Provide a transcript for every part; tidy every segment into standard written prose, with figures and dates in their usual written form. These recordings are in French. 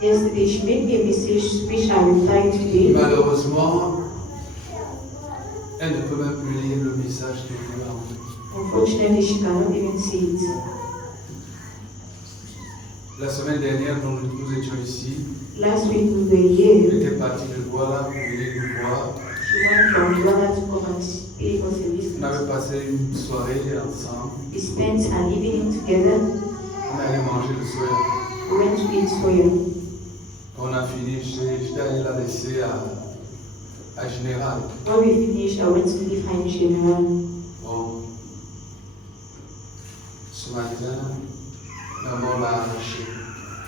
Yesterday she made me a message which I replied today. Malheureusement, elle ne peut même plus lire le message de Dieu. Unfortunately, she cannot even see it. La semaine dernière, nous étions ici. Last week we were here. Elle était partie de Douala pour venir nous voir. She went from Douala to come and pay us a visit. On avait passé une soirée ensemble. We spent an evening together. On allait manger le soir. We went to eat soya. On a fini, j'étais allé la laisser à Général. When we finished, I went to leave her in Général. Bon. Ce matin, maman l'a arraché.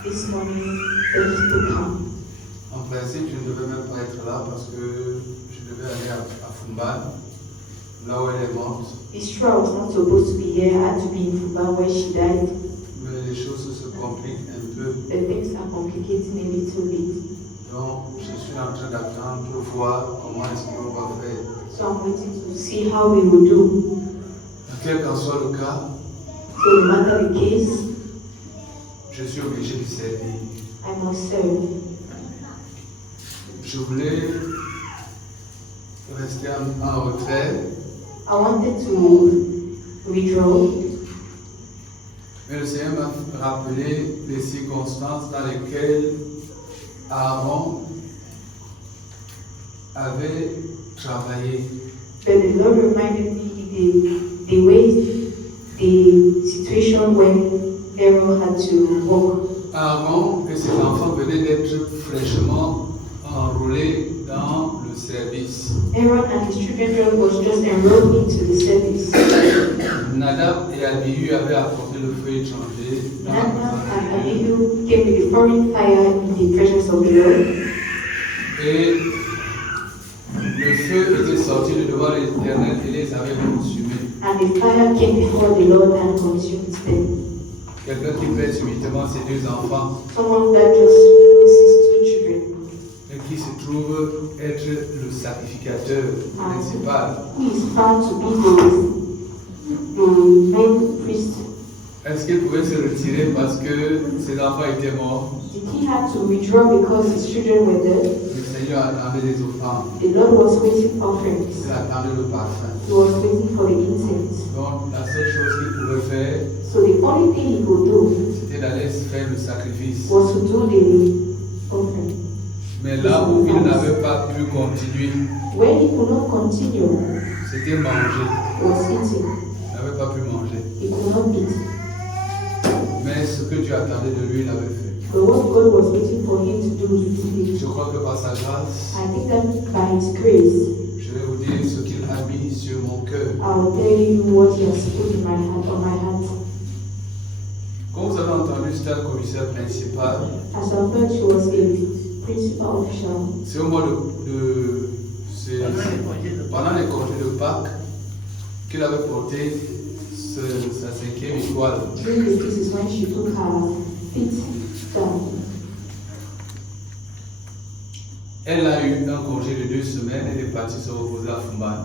This morning, they took her. En principe, je ne devais même pas être là parce que je devais aller à Fumban, là où elle est morte. It's true, I was not supposed to be here. I had to be in Fumban where she died. Mais les choses se compliquent un peu. The things are complicating a little bit. Donc, je suis en train d'attendre pour voir comment est-ce qu'on va faire. So I'm waiting to see how we will do. Quel qu'en soit le cas, So no matter the case, je suis obligé de servir. I must serve. Je voulais rester en retrait. I wanted to withdraw. Mais le Seigneur m'a rappelé les circonstances dans lesquelles Aaron avait travaillé. But the Lord reminded me the way, the situation when Aaron had to work. Aaron et ses enfants venaient d'être service. Aaron and his children was just enrolled into the service. Nadab et Abihu avaient apporté le feu étranger dans la Nadab and présence de Dieu. Abihu came with a foreign fire in the presence of the Lord. Et le feu était sorti de devant l'Éternel et les avait consumés. And the fire came before the Lord and consumed them. Quelqu'un qui perd subitement ses deux enfants Someone that just loses two children, et qui se trouve être le sacrificateur principal. who is found to be the main priest. Est-ce qu'il pouvait se retirer parce que ses enfants étaient morts? Did he have to withdraw because his children were dead? Le Seigneur attendait des offrandes. The Lord was waiting offerings. Il attendait le parfum. He was waiting for the incense. Donc la seule chose qu'il pouvait faire, So the only thing he could do c'était d'aller faire le sacrifice. was to do the offering. Mais là où il n'avait pas pu continuer, When he could not continue, c'était manger. was eating. Il n'avait pas pu manger. He could not eat. Mais ce que Dieu attendait de lui, il avait fait. But what God was waiting for him to do, he did it. Je crois que par sa grâce, I think that by his grace, je vais vous dire ce qu'il a mis sur mon cœur. I will tell you what he has put in my heart, on my heart. Comme vous avez entendu, c'était un commissaire principal. As I've heard, she was a principal official. C'est au mois pendant les congés de Pâques qu'il avait porté sa 5e étoile. During the feast when she took her feet down. Elle a eu un congé de 2 semaines, elle est partie se reposer à Fumban.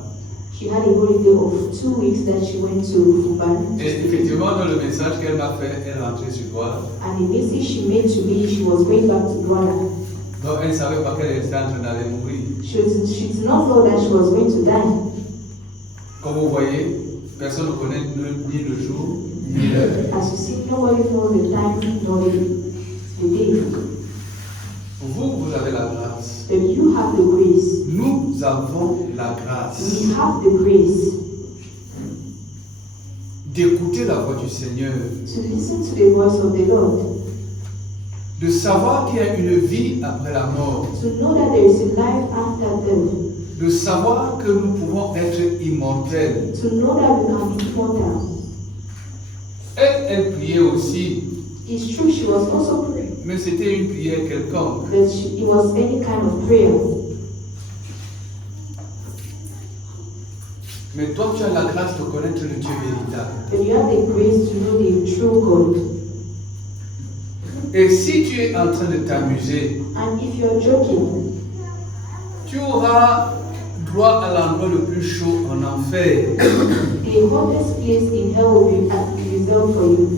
She had a holiday of 2 weeks that she went to Fuban. Et effectivement, dans le message qu'elle m'a fait, elle est rentrée sur Douala. And the message she made to me, she was going back to Douala. Donc elle ne savait pas qu'elle était en train d'aller mourir. She did not know that she was going to die. Comme vous voyez, personne ne connaît ni le jour, ni l'heure. As you see, nobody knows the time nor the day. Vous avez la grâce. But you have the grace. Nous avons la grâce We have the grace d'écouter la voix du Seigneur, to listen to the voice of the Lord, de savoir qu'il y a une vie après la mort, to know that there is a life after death, de savoir que nous pouvons être immortels. to know that we can be immortal. Elle priait aussi, It's true, she was also praying, mais c'était une prière quelconque. but it was any kind of prayer. Mais toi, tu as la grâce de connaître le Dieu véritable. But you have the grace to know the true God. Et si tu es en train de t'amuser, And if you're joking, tu auras droit à l'endroit le plus chaud en enfer. the hottest place in hell will be reserved for you.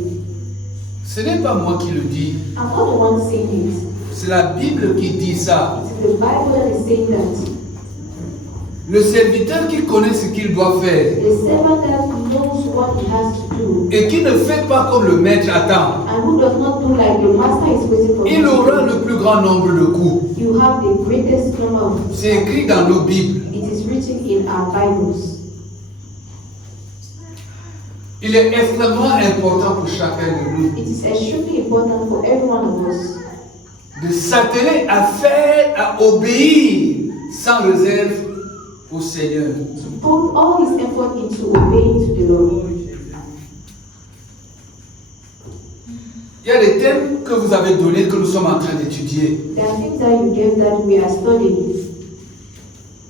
Ce n'est pas moi qui le dis, I'm not the one saying it. c'est la Bible qui dit ça. It is the Bible that is saying that. Le serviteur qui connaît ce qu'il doit faire The servant that knows what he has to do et qui ne fait pas comme le maître attend, and who does not do like the master is waiting for il him to aura do. le plus grand nombre de coups. You have the greatest number of. C'est écrit dans nos Bibles. It is written in our Bibles. Il est extrêmement important pour chacun de nous It is extremely important for every one of us de s'atteler à faire, à obéir sans réserve au Seigneur. to put all his effort into obeying to the Lord. Il y a des thèmes que vous avez donnés que nous sommes en train d'étudier. There are things that you gave that we are studying.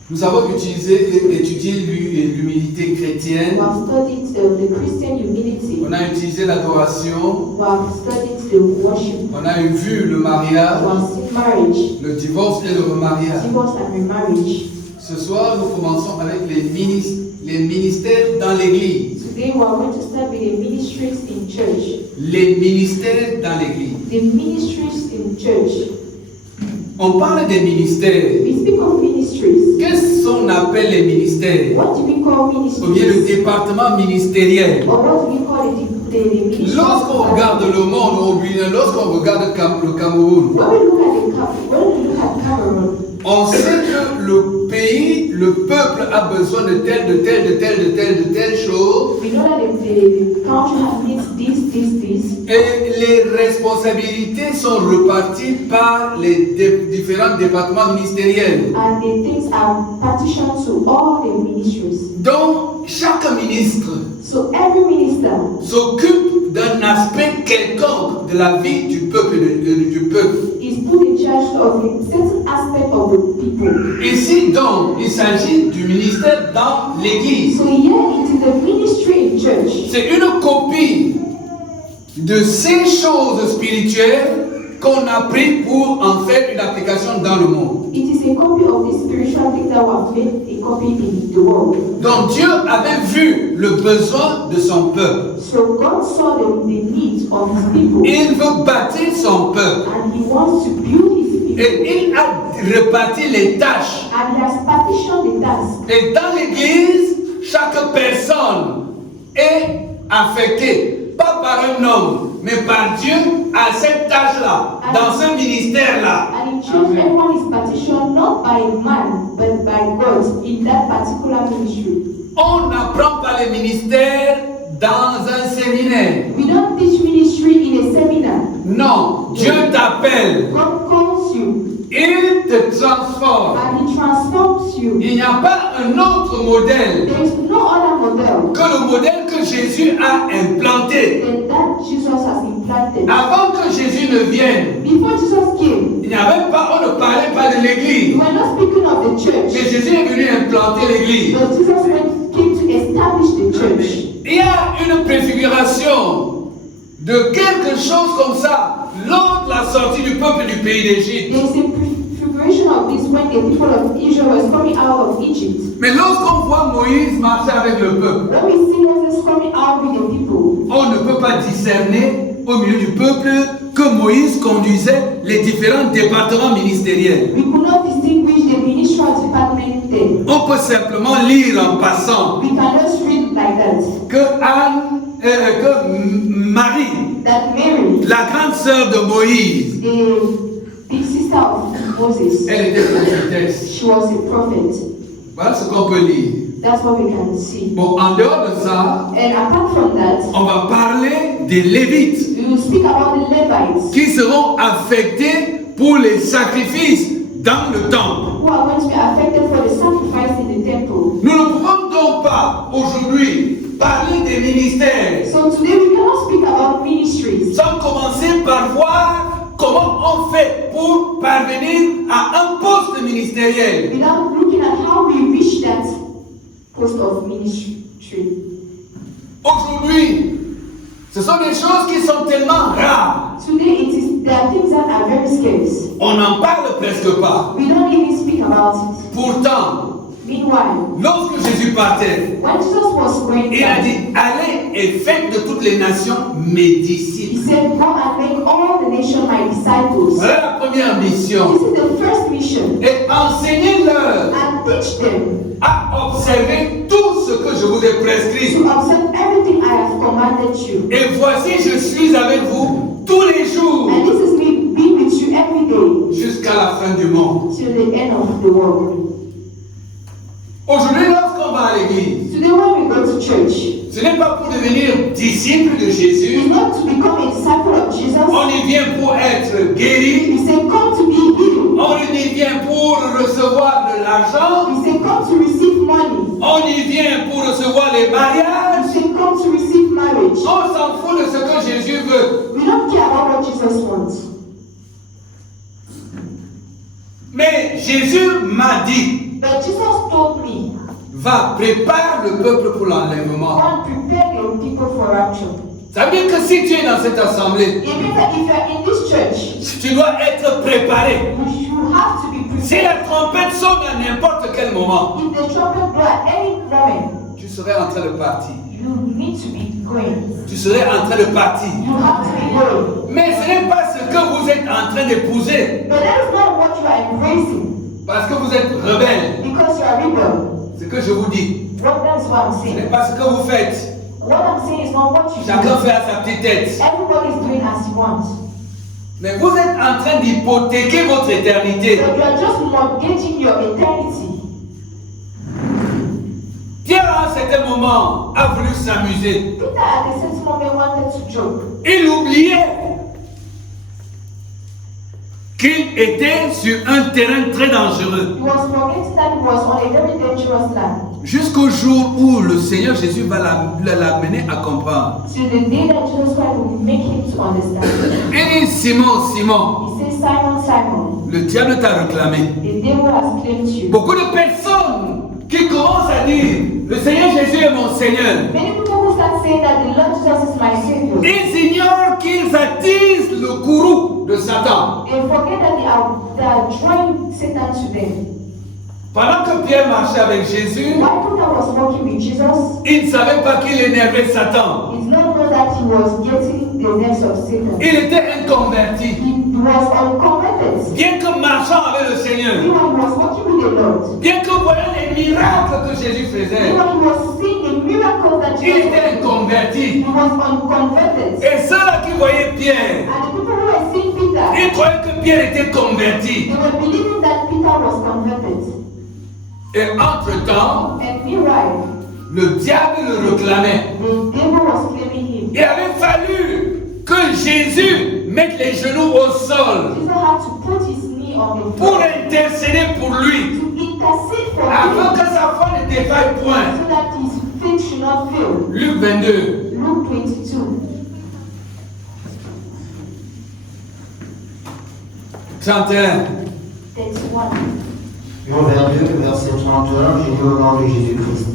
Nous avons étudié l'humilité We chrétienne. have studied the Christian humility. On a utilisé l'adoration. We have studied the worship. On a vu le We mariage, have seen marriage, le divorce et le remariage. divorce and remarriage. Ce soir, nous commençons avec les ministères dans l'église. Today we are going to start with the ministries in church. Les ministères dans l'église. The ministries in church. On parle des ministères. We speak of ministries. Qu'est-ce qu'on appelle les ministères? What do we call Ou bien le ministries? département ministériel. Or what do we call the ministries? Lorsqu'on regarde le monde, ou bien lorsqu'on regarde le Cameroun, When we look at Cameroon, on sait que le pays, le peuple a besoin de telle chose. we know that the country needs this. Et les responsables responsabilités sont reparties par les différents départements ministériels. And the things are partitioned to all the ministries. Donc, chaque ministre So every minister s'occupe d'un aspect quelconque de la vie du peuple. is put in charge of a certain aspect of the people. Ici, donc, il s'agit du ministère dans l'Église. So here it is the ministry in church. C'est une copie de ces choses spirituelles qu'on a pris pour en faire une application dans le monde. It is a copy of the spiritual things that were made a copy in the world. Donc Dieu avait vu le besoin de son peuple. So God saw the needs of his people. Il veut bâtir son peuple. And he wants to build his people. Et il a réparti les tâches. And he has partitioned the task. Et dans l'église, chaque personne est affectée, pas par un homme, mais par Dieu à cette tâche-là, dans ce ministère-là. And in church, everyone is partitioned not by man, but by God in that particular ministry. On n'apprend pas les ministères dans un séminaire. We don't teach ministry in a seminar. Non, Dieu t'appelle. God calls you Il te transforme. and he transforms you. Il n'y a pas un autre modèle There is no other model que le modèle que Jésus a implanté. than that Jesus has implanted. Avant que Jésus ne vienne, Before Jesus came, il n'y avait pas, on ne parlait pas de l'église. we were not speaking of the Mais church, Jésus est venu implanter l'église. but Jesus came to establish the church. Il y a une préfiguration de quelque chose comme ça lors de la sortie du peuple du pays d'Égypte. There is a prefiguration of this when the people of Israel was coming out of Egypt. Mais lorsqu'on voit Moïse marcher avec le peuple, When we see Moses coming out with the people, on ne peut pas discerner au milieu du peuple que Moïse conduisait les différents départements ministériels. we could not distinguish the ministerial department there. On peut simplement lire en passant We can just read like that. que Marie, That Mary, la grande sœur de Moïse, the big sister of Moses, elle était prophétesse. she was a prophet. Voilà ce qu'on peut lire. That's what we can see. Bon, en dehors de ça, And apart from that, on va parler des Lévites we will speak about the Levites qui seront affectés pour les sacrifices dans le temple. who are going to be affected for the sacrifice in the temple. Nous ne pouvons donc pas aujourd'hui parler des ministères So today we cannot speak about ministries sans commencer par voir comment on fait pour parvenir à un poste ministériel. without looking at how we reach that post of ministry. Aujourd'hui, ce sont des choses qui sont tellement rares. Today there are things that are very scarce. On n'en parle presque pas. We don't even speak about it. Pourtant, Meanwhile, lorsque Jésus partait, when Jesus was going il a down, dit, allez et faites de toutes les nations mes he disciples. said, go and make all the nation my disciples. Voilà la première mission. This is the first mission. Et enseignez-leur And teach them à observer tout ce que je vous ai prescrit. to observe everything I have commanded you. Et voici, je suis avec vous tous les jours And this is me being with you every day jusqu'à la fin du monde. till the end of the world. Aujourd'hui, lorsqu'on va à l'église, Today when we go to church, ce n'est pas pour devenir disciple de it's Jésus. not to become a disciple of Jesus. On y vient pour être guéri. We say come to be healed. On y vient pour recevoir de l'argent. We say come to receive money. On y vient pour recevoir les We mariages. say come to receive marriage. On s'en fout de ce que Jésus veut. We don't care about what Jesus wants. Mais Jésus m'a dit, But Jesus told me, va, prépare le peuple pour l'enlèvement. go and prepare your people for rapture. Ça veut dire que si tu es dans cette assemblée, It means that if you are in this church, tu dois être préparé. you have to be Si prepared. la trompette sonne à n'importe quel moment, If the trumpet blow at any moment, tu serais en train de partir. you need to be going. Tu serais en train de partir. You have to be going. Mais ce n'est pas ce que vous êtes en train d'épouser. But that is not what you are embracing Parce que vous êtes rebelle. because you are rebel. Ce que je vous dis, That is what I'm ce saying. n'est pas ce que vous faites. What I'm saying is not what you Chacun do. fait à sa petite tête. Everybody is doing as he wants. Mais vous êtes en train d'hypothéquer votre éternité. But you are just mortgaging your eternity. Pierre, à un certain moment, a voulu s'amuser. Peter at a certain moment wanted to joke. Il oubliait qu'il était sur un terrain très dangereux. He was forgetting that he was on a very dangerous land. Jusqu'au jour où le Seigneur Jésus va l'amener à comprendre. To the day that Jesus Christ will make him to understand. Et Simon, Simon, He says, Simon, Simon, le diable t'a réclamé. the devil has claimed you. Beaucoup de personnes qui commencent à dire, le Seigneur Jésus est mon Seigneur. Many people who start saying that the Lord Jesus is my Savior. Ils ignorent qu'ils attisent le courroux de Satan. They forget that they are drawing Satan to them. Pendant que Pierre marchait avec Jésus, While Peter was walking with Jesus, il ne savait pas qu'il énervait Satan. he did not know that he was getting the nerves of Satan. Il était inconverti. He was unconverted. Bien que marchant avec le Seigneur, Even when he was walking with the Lord, bien que voyant les miracles que Jésus faisait, even when he was seeing the miracles that il Jesus était did, inconverti. he was unconverted. Et ceux-là qui voyaient Pierre, And the people who were seeing Peter, ils croyaient que Pierre était converti. they were believing that Peter was converted. Et entre-temps, And meanwhile, le diable le réclamait. the devil was claiming him. Il avait fallu que Jésus mette les genoux au sol Jesus had to put his knee on the pour floor intercéder pour lui, to intercede for afin him que sa foi ne défaille point. so that his faith should not fail. Luc 22. Luke 22, 31. 31. Verset 31, j'ai lu au nom de Jésus-Christ.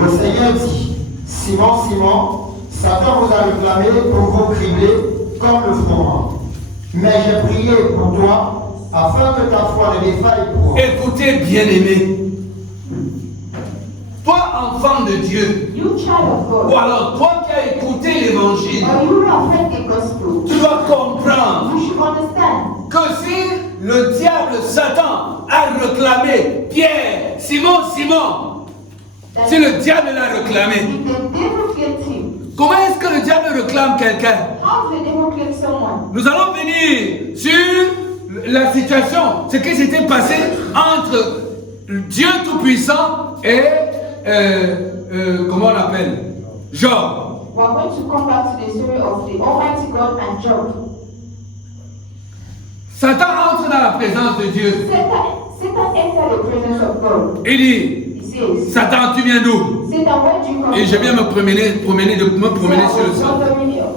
Le Seigneur dit, Simon, Simon, Satan vous a réclamé pour vous cribler comme le froment. Mais j'ai prié pour toi, afin que ta foi ne défaille point. Écoutez, bien-aimé. Toi, enfant de Dieu, You child of ou God, alors toi qui as écouté l'évangile, or you who have heard the gospel, tu dois comprendre you should understand que si le diable Satan a réclamé Pierre, Simon, Simon, that si le diable l'a réclamé, if the devil claimed him, comment est-ce que le diable réclame quelqu'un? how does the devil claim someone? Nous allons venir sur la situation, ce qui s'était passé entre Dieu Tout-Puissant et, comment on appelle? Job. We are going to come back to the story of the Almighty God and Job. Satan entre dans la présence de Dieu. Satan entered the presence of God. Il dit, He says, Satan, tu viens d'où? Satan, where do you come Et je viens from? me promener sur le sol.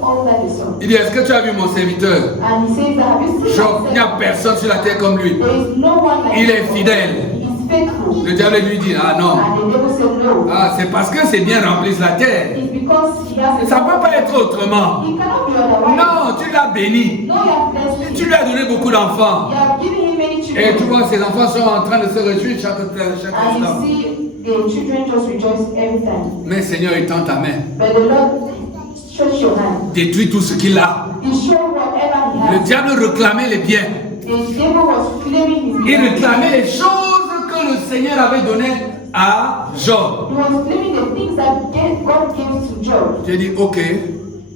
Under the sun. Il dit, est-ce que tu as vu mon serviteur? And he says that, have you seen Job, il n'y a myself? personne sur la terre comme lui. There is no one like Il est him. fidèle. He is faithful. Le diable lui dit, ah non. And the devil said no. Ah, c'est parce que c'est bien rempli la terre. It's because he has Ça ne peut pas être autrement. He cannot be otherwise. Non, tu l'as béni. No, you have blessed him. Tu lui as donné beaucoup d'enfants. You have given him many children. Et tu vois, ces enfants sont en train de se réjouir chaque And instant. you see the children just rejoice every time. Mais Seigneur, il tend ta main. But the Lord stretch your hand. Détruis tout ce qu'il a. Destroy whatever he Le has. diable réclamait les biens. The devil was claiming his Il blessing. réclamait les choses que le Seigneur avait données à Job. He was claiming the things that God gave to Job. J'ai dit, ok,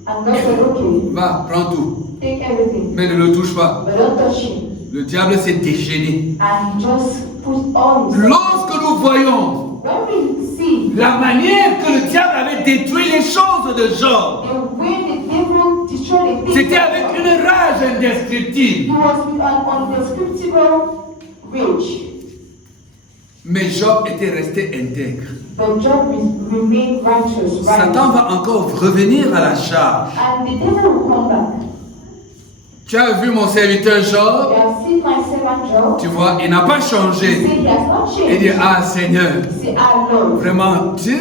And God said, okay, va, prends tout. take everything. Mais ne le touche pas. But don't touch him. Le diable s'est déchaîné. And he just put all his... Lorsque nous voyons When we see la manière que le diable avait détruit les choses de Job, the way the devil destroyed the things, c'était avec une rage he indescriptible. was with an undescriptible rage. Mais Job était resté intègre. But Job remained righteous, right? Satan va encore revenir à la charge. And the devil will come back. Tu as vu mon serviteur You Job? have seen my servant Job. Tu vois, il n'a pas He changé. said he has not Il dit, changed. ah Seigneur, He said, ah Lord, vraiment, tu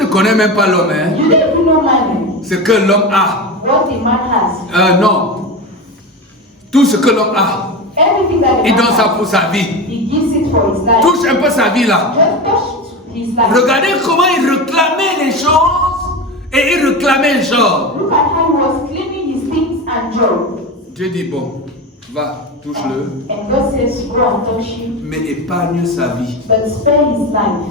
ne connais même pas l'homme, hein? you don't even know man. Ce que l'homme a. What the man has. Non. Tout ce que l'homme a, Everything that the il man donne ça has, pour sa vie. he gives it for his life. Touche un peu sa vie là. Just touch his life. Regardez comment il réclamait les choses et il réclamait Job. Look at how he was claiming his things and Job. Dieu dit, bon, va, touche-le, And God says, go and touch him, mais épargne sa vie. but spare his life.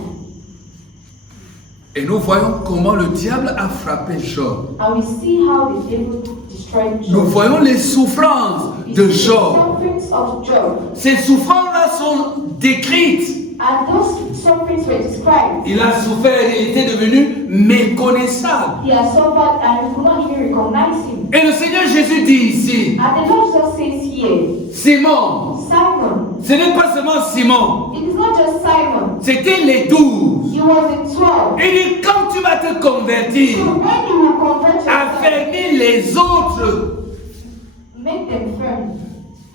Et nous voyons comment le diable a frappé Job. And we see how the devil destroyed Nous Job. voyons les souffrances We de see the Job. sufferings of Job. Ces souffrances-là sont décrites And those sufferings were described. Il a souffert et il était devenu méconnaissable. He has suffered and we could not even recognize him. Et le Seigneur Jésus dit ici, And the Lord just says here, Simon, Simon, ce n'est pas seulement Simon, it is not just Simon. c'était les 12. He was the 12. Il dit, quand tu vas te convertir, So when you will convert yourself, affermis les autres. make them firm.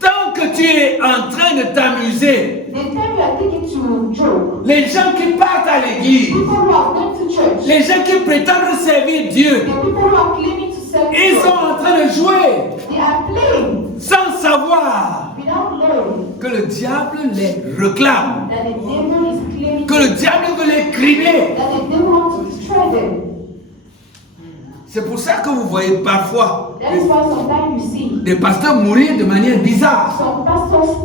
Tant que tu es en train de t'amuser, The time you are taking to joke, les gens qui partent à l'église, people who are going to church, les gens qui prétendent servir Dieu, the people who are claiming to serve ils sont God, en train de jouer they are playing sans savoir without knowing que le diable les réclame, that the devil is claiming que le diable veut les crimer. that the devil wants to destroy them. C'est pour ça que vous voyez parfois That is why sometimes you see des pasteurs mourir de manière bizarre, some pastors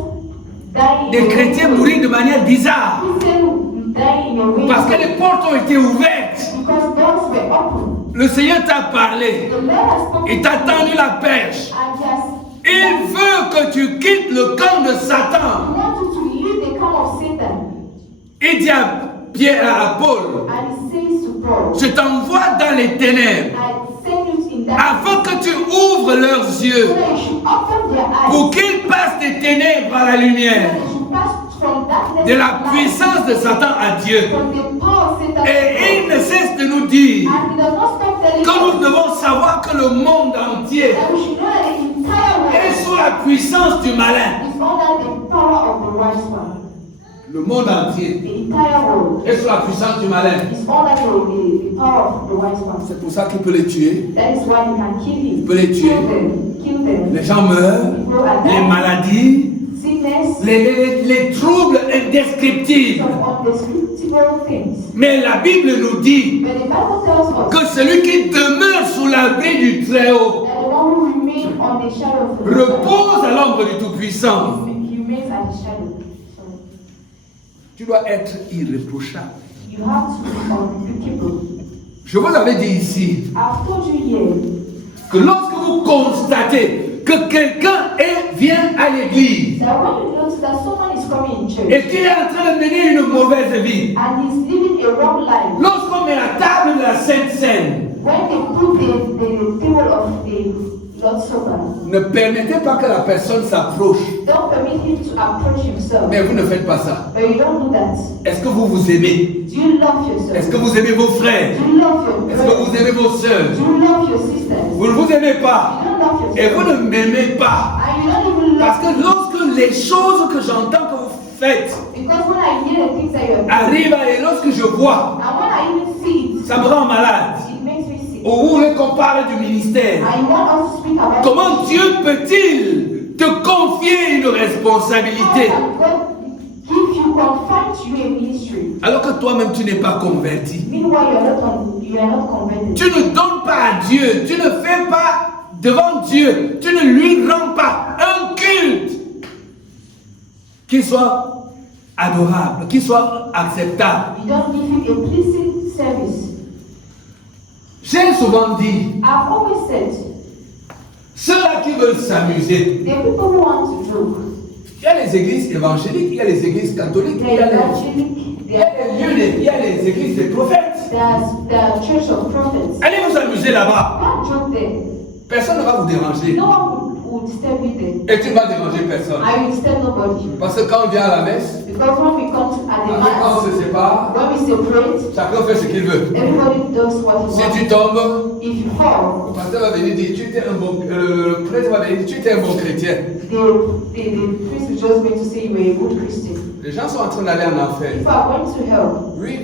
die des chrétiens mourir de manière bizarre, Christians die in a way parce que les portes ont été ouvertes. because doors were open. Le Seigneur t'a parlé, The Lord has spoken il t'a tendu la perche. and he has Il veut que tu quittes le camp de Satan. want you to leave the camp of Satan. Il dit à Paul, And he says to Paul, je t'envoie dans les ténèbres I send you in that afin que tu ouvres leurs so yeux that you should open their eyes. pour qu'ils passent des ténèbres à la So lumière, that they should pass from darkness de la to light, puissance de Satan à Dieu. from the power of Satan to Et il God. ne cesse de nous dire And he does not stop telling que nous us devons savoir que le monde entier that we should know that the entire est world sous la puissance du malin. is under the power of the wise one. Le monde entier The entire world est sous la puissance du malin. is under the power of the wise one. C'est pour ça qu'il peut les tuer. That is why you can kill him. peut les tuer. Kill them. Kill them. Les gens meurent, People are les dying. maladies, Sickness. les troubles indescriptibles. Some undescriptible things. Mais la Bible nous dit But the Bible tells us que celui qui demeure sous l'abri du Très-Haut that the one who remains on the shadow of the Lord, repose à l'ombre du Tout-Puissant. he remains at the shadow. So Tu dois être irréprochable. you have to be unrebukable. Je vous avais dit ici I've told you here que lorsque vous constatez que quelqu'un vient à l'église that when you notice that someone is coming in church et qu'il est en train de mener une mauvaise vie, and he's living a wrong life, lorsqu'on met la table de la Sainte Seine, when they put the table of the Lord's Supper, ne permettez pas que la personne s'approche. don't permit him to approach himself. Mais vous ne faites pas ça. But you don't do that. Est-ce que vous vous aimez? Do you love yourself? Est-ce que vous aimez vos frères? Do you love your Est-ce que brothers? vous aimez vos sœurs? Do you love your sisters? Vous ne vous aimez pas. You don't love Et vous yourself. ne m'aimez pas. And you don't even Parce love que lorsque les choses que j'entends que vous faites because when I hear the things that you are doing, arrivent et lorsque je vois, and when I even see it, ça me rend malade. it makes me sick. Ou vous voulez qu'on parle du ministère. And you want us to speak about Comment Dieu peut-il te confier une responsabilité how God give you confide to you a ministry. alors que toi-même tu n'es pas converti? Meanwhile, you are not converted. Tu ne donnes pas à Dieu, tu ne fais pas devant Dieu, tu ne lui rends pas un culte qui soit adorable, qui soit acceptable. You don't give him a pleasing service. J'ai souvent dit, I've always said, ceux-là qui veulent s'amuser, the people who want to joke, il y a les églises évangéliques, il y a les églises catholiques, il they y a are les, evangelic, il y a les lieux il y a les églises des prophètes. the church of prophets. Allez vous amuser là-bas. Don't joke there. Personne ne va vous déranger. No one will disturb you there. Et tu ne vas déranger personne. I will disturb nobody. Parce que quand on vient à la messe, Because when we come to at the quand on mass, se sépare, when we separate, chacun fait ce qu'il veut. everybody does what he Si wants. tu tombes, If you fall, le pasteur va venir dire, tu étais un bon, le prêtre va venir dire, tu étais un bon chrétien. the priest is just going to say you were a good Christian. Les gens sont en train d'aller en enfer. People are going to hell. Oui,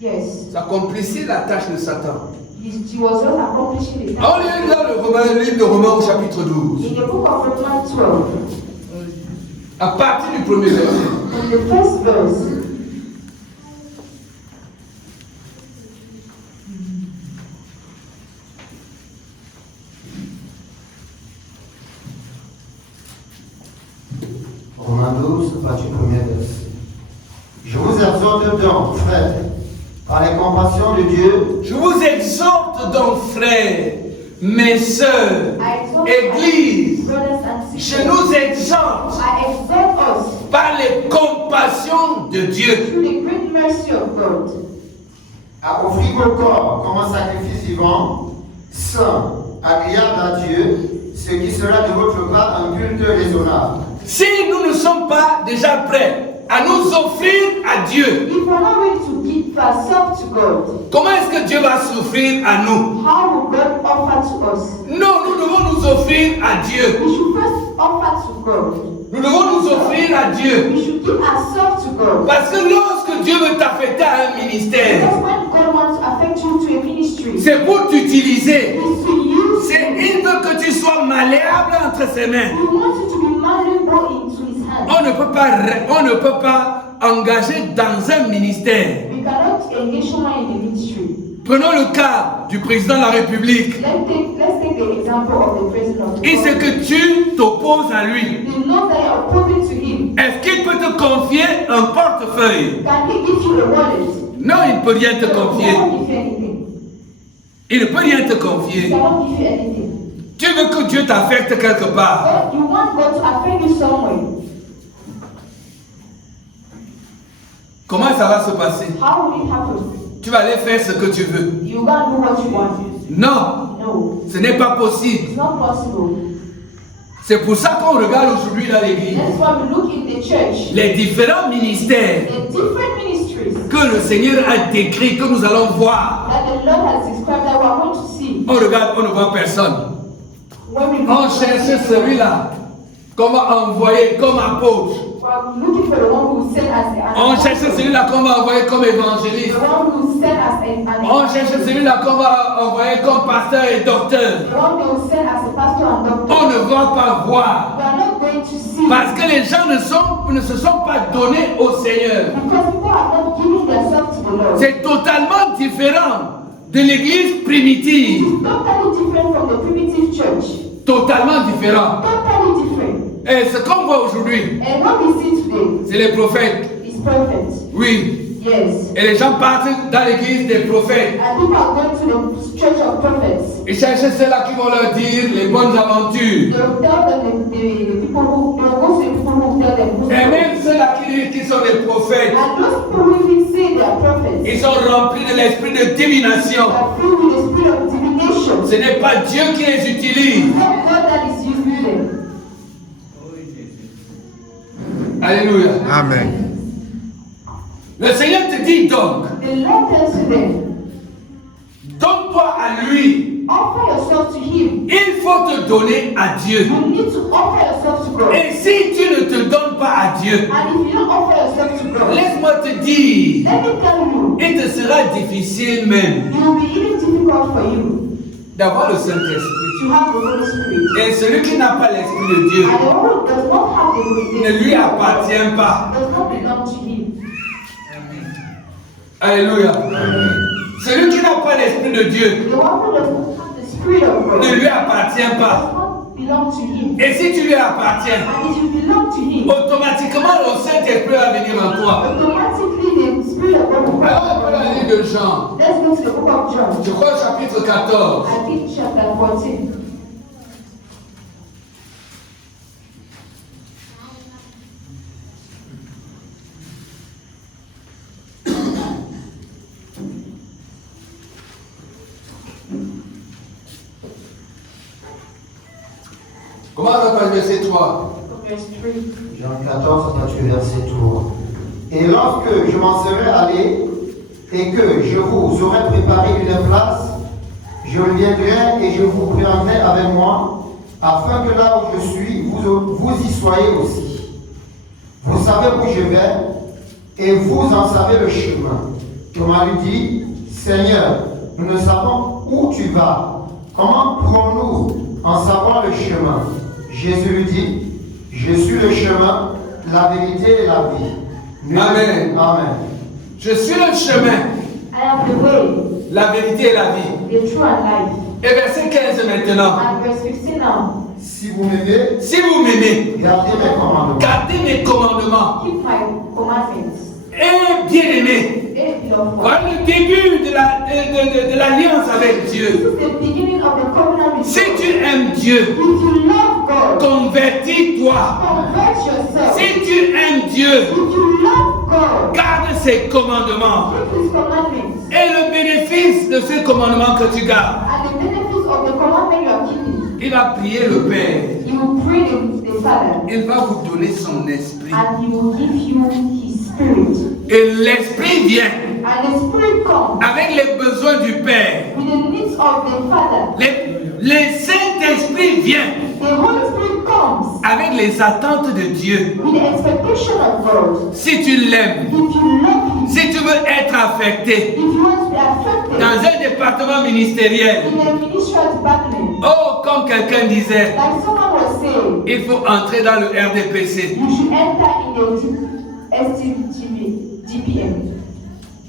Yes. ça accomplissait la tâche de Satan. He was just accomplishing the On task. lit dans le livre de Romains au chapitre 12, In the book of Romans 12, à partir du premier verset. in the first verse, Romains 12, partie 1er verset. Je vous exhorte donc, frères, par les compassions de Dieu, Je vous exhorte donc, frères, mes sœurs, I exhort Église, my brothers and je sisters. nous exhorte I exhort us par les compassions de Dieu. through the great mercy of God, a offert vos corps comme un sacrifice vivant, saint, agréable à Dieu, ce qui sera de votre part un culte raisonnable. Si nous ne sommes pas déjà prêts à nous offrir à Dieu, if we're not ready to give ourselves to God, comment est-ce que Dieu va s'offrir à nous? how will God offer to us? Non, nous devons nous offrir à Dieu. We should first offer to God. Nous devons nous offrir à Dieu. We should give ourselves to God. Parce que lorsque Dieu veut t'affecter à un ministère, Because when God wants to affect you to a ministry, c'est pour t'utiliser. it's to use Il veut que tu sois malléable entre ses mains. He wants you to be malleable into His hands. On ne peut pas engager dans un ministère. We cannot engage someone in the ministry. Prenons le cas du président de la République. Let's take the example of the president of the Il sait que tu t'opposes à lui. You know that you are opposing to him. Est-ce qu'il peut te confier un portefeuille? Can he give you a wallet? Non, il ne peut rien te He confier. cannot give you anything. Il ne peut rien te He confier. cannot give you anything. Tu veux que Dieu t'affecte quelque part. But you want God to affect you somewhere. Comment ça va se passer? How will it happen? Tu vas aller faire ce que tu veux. You can't do what you want. Non, No, ce n'est pas possible. it's not possible. C'est pour ça qu'on regarde aujourd'hui dans l'église That's why we look in the church. les différents ministères The different ministries que le Seigneur a décrits, que nous allons voir. that the Lord has described that we are going to see. On regarde, on ne voit personne. When we On look, cherche celui-là qu'on va envoyer comme apôtre. we are looking for the one who sent as an On cherche celui-là qu'on va envoyer comme évangéliste. the one who sent as an On cherche celui-là qu'on va envoyer comme pasteur et docteur. the one who sent as a pastor and doctor. On ne va pas voir. We are not going to see Parce que les gens ne se sont pas donnés au Seigneur. because people are not giving themselves to the Lord. C'est totalement différent de l'église primitive. It's totally different from the primitive church. Totalement différent. Totally different. Et ce qu'on voit aujourd'hui, And what we see today c'est les prophètes. is perfect. Oui. Yes. Et les gens partent dans l'église des prophètes. And people are going to the church of prophets. Ils cherchent ceux-là qui vont leur dire les bonnes aventures. They will tell them the people who they will go to the people who tell them who's Et même ceux-là qui disent qu'ils sont des prophètes, and those people who even say they are prophets. ils sont remplis de l'esprit de divination. They are filled with the spirit of divination. Ce n'est pas Dieu qui les utilise. It's not God that is using them. Alléluia. Amen. Le Seigneur te dit donc, The Lord tells to them, donne-toi à lui. offer yourself to Him. Il faut te donner à Dieu. You need to offer yourself to God. Et si tu ne te donnes pas à Dieu, And if you don't offer yourself to God, laisse-moi te dire, let me tell you, il te sera difficile même it will be even difficult for you d'avoir le Saint-Esprit. to have the Holy Spirit. Et celui qui n'a pas l'Esprit de Dieu And the one who does not have the ne lui appartient pas. does not belong to Him. Alléluia. Celui qui n'a pas l'Esprit de Dieu The one who does not have the Spirit of God ne lui appartient pas. does not belong to Him. Et si tu lui appartiens, And if you belong to Him, automatiquement le Saint-Esprit va venir en toi. automatically the Spirit of God will come. Alors on peut aller de Jean, Let's go to the book of John. je crois chapitre 14. I think chapter 14. Comment ça va verset 3? From verse 3. Jean 14, partir verset 3. Et lorsque je m'en serai allé et que je vous aurai préparé une place, je reviendrai et je vous prendrai avec moi, afin que là où je suis, vous y soyez aussi. Vous savez où je vais et vous en savez le chemin. Thomas lui dit, Seigneur, nous ne savons où tu vas. Comment pourrons-nous en savoir le chemin? Jésus lui dit, je suis le chemin, la vérité et la vie. Amen. Amen. Je suis le chemin, I am the way, la vérité et la vie. the truth and life. Et verset 15 maintenant. And verse 15 now. Si vous m'aimez, Si vous m'aimez, gardez mes commandements. gardez mes commandements. Keep my commandments. Et bien aimé, Eh, beloved one. voilà le début de l'alliance avec This Dieu. is the beginning of the covenant with Si God. tu aimes Dieu, If you love God, convertis-toi. convert yourself. Si tu aimes Dieu, If you love God. Garde ses commandements. Keep His commandments. Et le bénéfice de ces commandements que tu gardes, And the benefits of the commandment you are keeping. il va prier le Père. He will pray the Father. Il va vous donner son esprit. And He will give you His Spirit. Et l'esprit vient And the Spirit comes avec les besoins du Père. with the needs of the Father. Le Saint-Esprit vient The Holy Spirit comes avec les attentes de Dieu. with the expectation of God. Si tu l'aimes, If you love Him, si tu veux être affecté if you want to be affected dans un département ministériel, in a ministerial department, oh, comme quelqu'un disait, like someone was saying, il faut entrer dans le RDPC. you should enter in the DPM.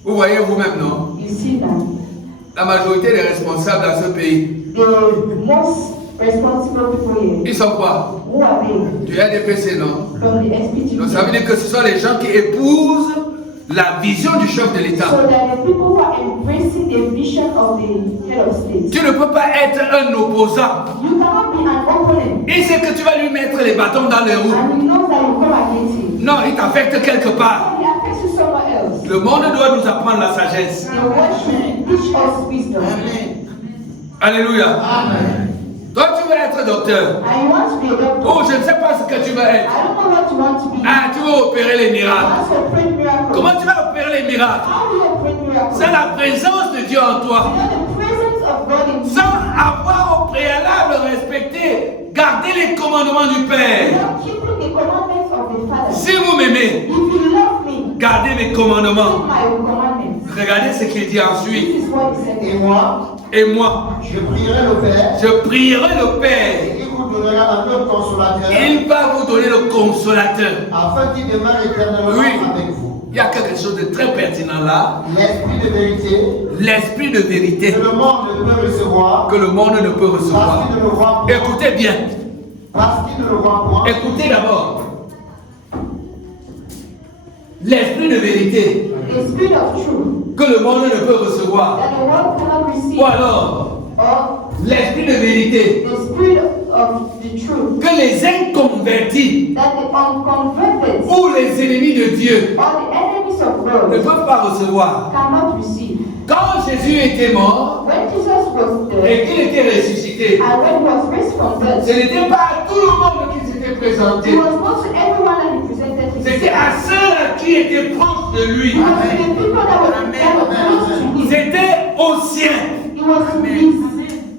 Vous voyez vous-même, non? You see that La majorité des responsables dans ce pays, the most responsible people here, ils sont quoi? who are they? Du RDPC, non? From the SPGP. Donc ça veut dire que ce sont les gens qui épousent la vision du chef de l'État. So that the people who are embracing the vision of the head of state. Tu ne peux pas être un opposant. You cannot be an opponent. Il sait que tu vas lui mettre les bâtons dans les roues. And he knows that you come against him. Non, il t'affecte quelque part. So he affects you somewhere else. Le monde doit nous apprendre la sagesse. The word should teach us wisdom. Alléluia. Amen. Toi, tu veux être docteur. And you want to be a doctor. Oh, je ne sais pas ce que tu veux être. I don't know what you want to be. Ah, tu veux opérer les You miracles. want to operate miracles. Comment tu vas opérer les miracles? How do you operate miracles? C'est la présence de Dieu en toi. You know the presence of God in you. Sans avoir au préalable respecté, garder les commandements du Père. Without keeping the commandments of the Father. Si vous m'aimez, If you love me, gardez mes keep commandements. my commandments. Regardez ce qu'il dit ensuite. This is what he said. Et moi, Et moi, je prierai le Père, je prierai le Père. et il vous donnera un autre consolateur, Il va vous donner le consolateur. afin qu'il demeure éternellement Oui. avec vous. Il y a quelque chose de très pertinent là. L'esprit de vérité L'esprit de vérité que le monde ne peut recevoir, que le monde ne peut parce recevoir. qu'il ne le voit point. Écoutez bien. Parce qu'il ne le voit point. Écoutez d'abord. L'esprit de vérité The spirit of truth que le monde ne peut recevoir. that the world cannot receive. Ou alors, Or l'esprit de vérité the spirit of the truth que les inconvertis that the unconverted ou les ennemis de Dieu or the enemies of ne God peuvent pas recevoir. cannot receive. Quand Jésus était mort When Jesus was et dead qu'il était ressuscité, and when he was raised from ce death, n'était pas à tout le monde qui s'était présenté. it was not to everyone that he presented C'était himself. à ceux qui étaient proches de lui. It was to the people that were close to him. C'était aux siens. It was to his.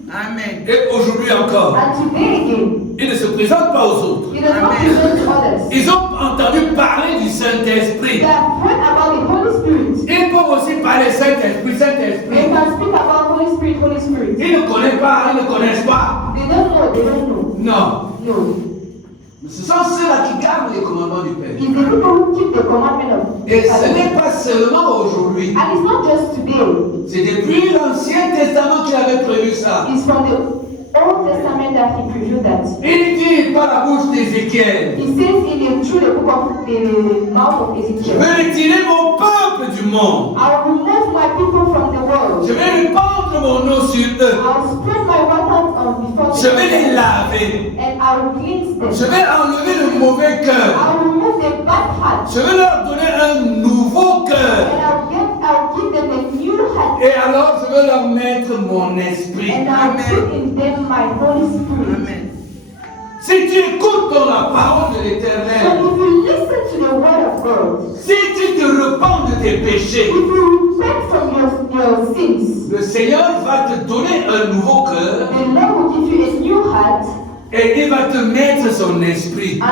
Amen. Et aujourd'hui encore, And today again, ils ne se présentent pas aux autres. he does not present to others. Ils ont entendu parler du Saint-Esprit. They have heard about the Holy Spirit. Ils peuvent aussi parler Saint-Esprit, They Saint-Esprit. can speak about Holy Spirit, Holy Spirit. Ils ne connaissent pas, ils ne connaissent pas. They don't know, they don't know. Non. No. Ce sont ceux-là qui gardent les commandements du Père. It's the people who keep the commandment of Et the ce Father. n'est pas seulement aujourd'hui. And it's not just today. C'est depuis l'Ancien Testament qu'il avait prévu ça. It's from the Old Testament that he previewed that. Il dit par la bouche d'Ézéchiel, He says through the book of the mouth of je Ezekiel, vais retirer mon peuple du monde. I will remove my people from the world. Je vais répandre mon eau sur eux. I'll spread my water on before Je vais les them, laver. and I will cleanse them. Je vais enlever le mauvais cœur. I will remove the bad heart, Je vais leur donner un nouveau and cœur. I'll give them a new heart, Et alors je vais leur mettre mon esprit. and I'll put in them my Holy Spirit. Si tu écoutes dans la parole de So l'Éternel, if you listen to the word of God, si tu te repens de tes péchés, if you repent from your sins, le Seigneur va te donner un nouveau cœur the Lord will give you a new heart, et il va te mettre son esprit. and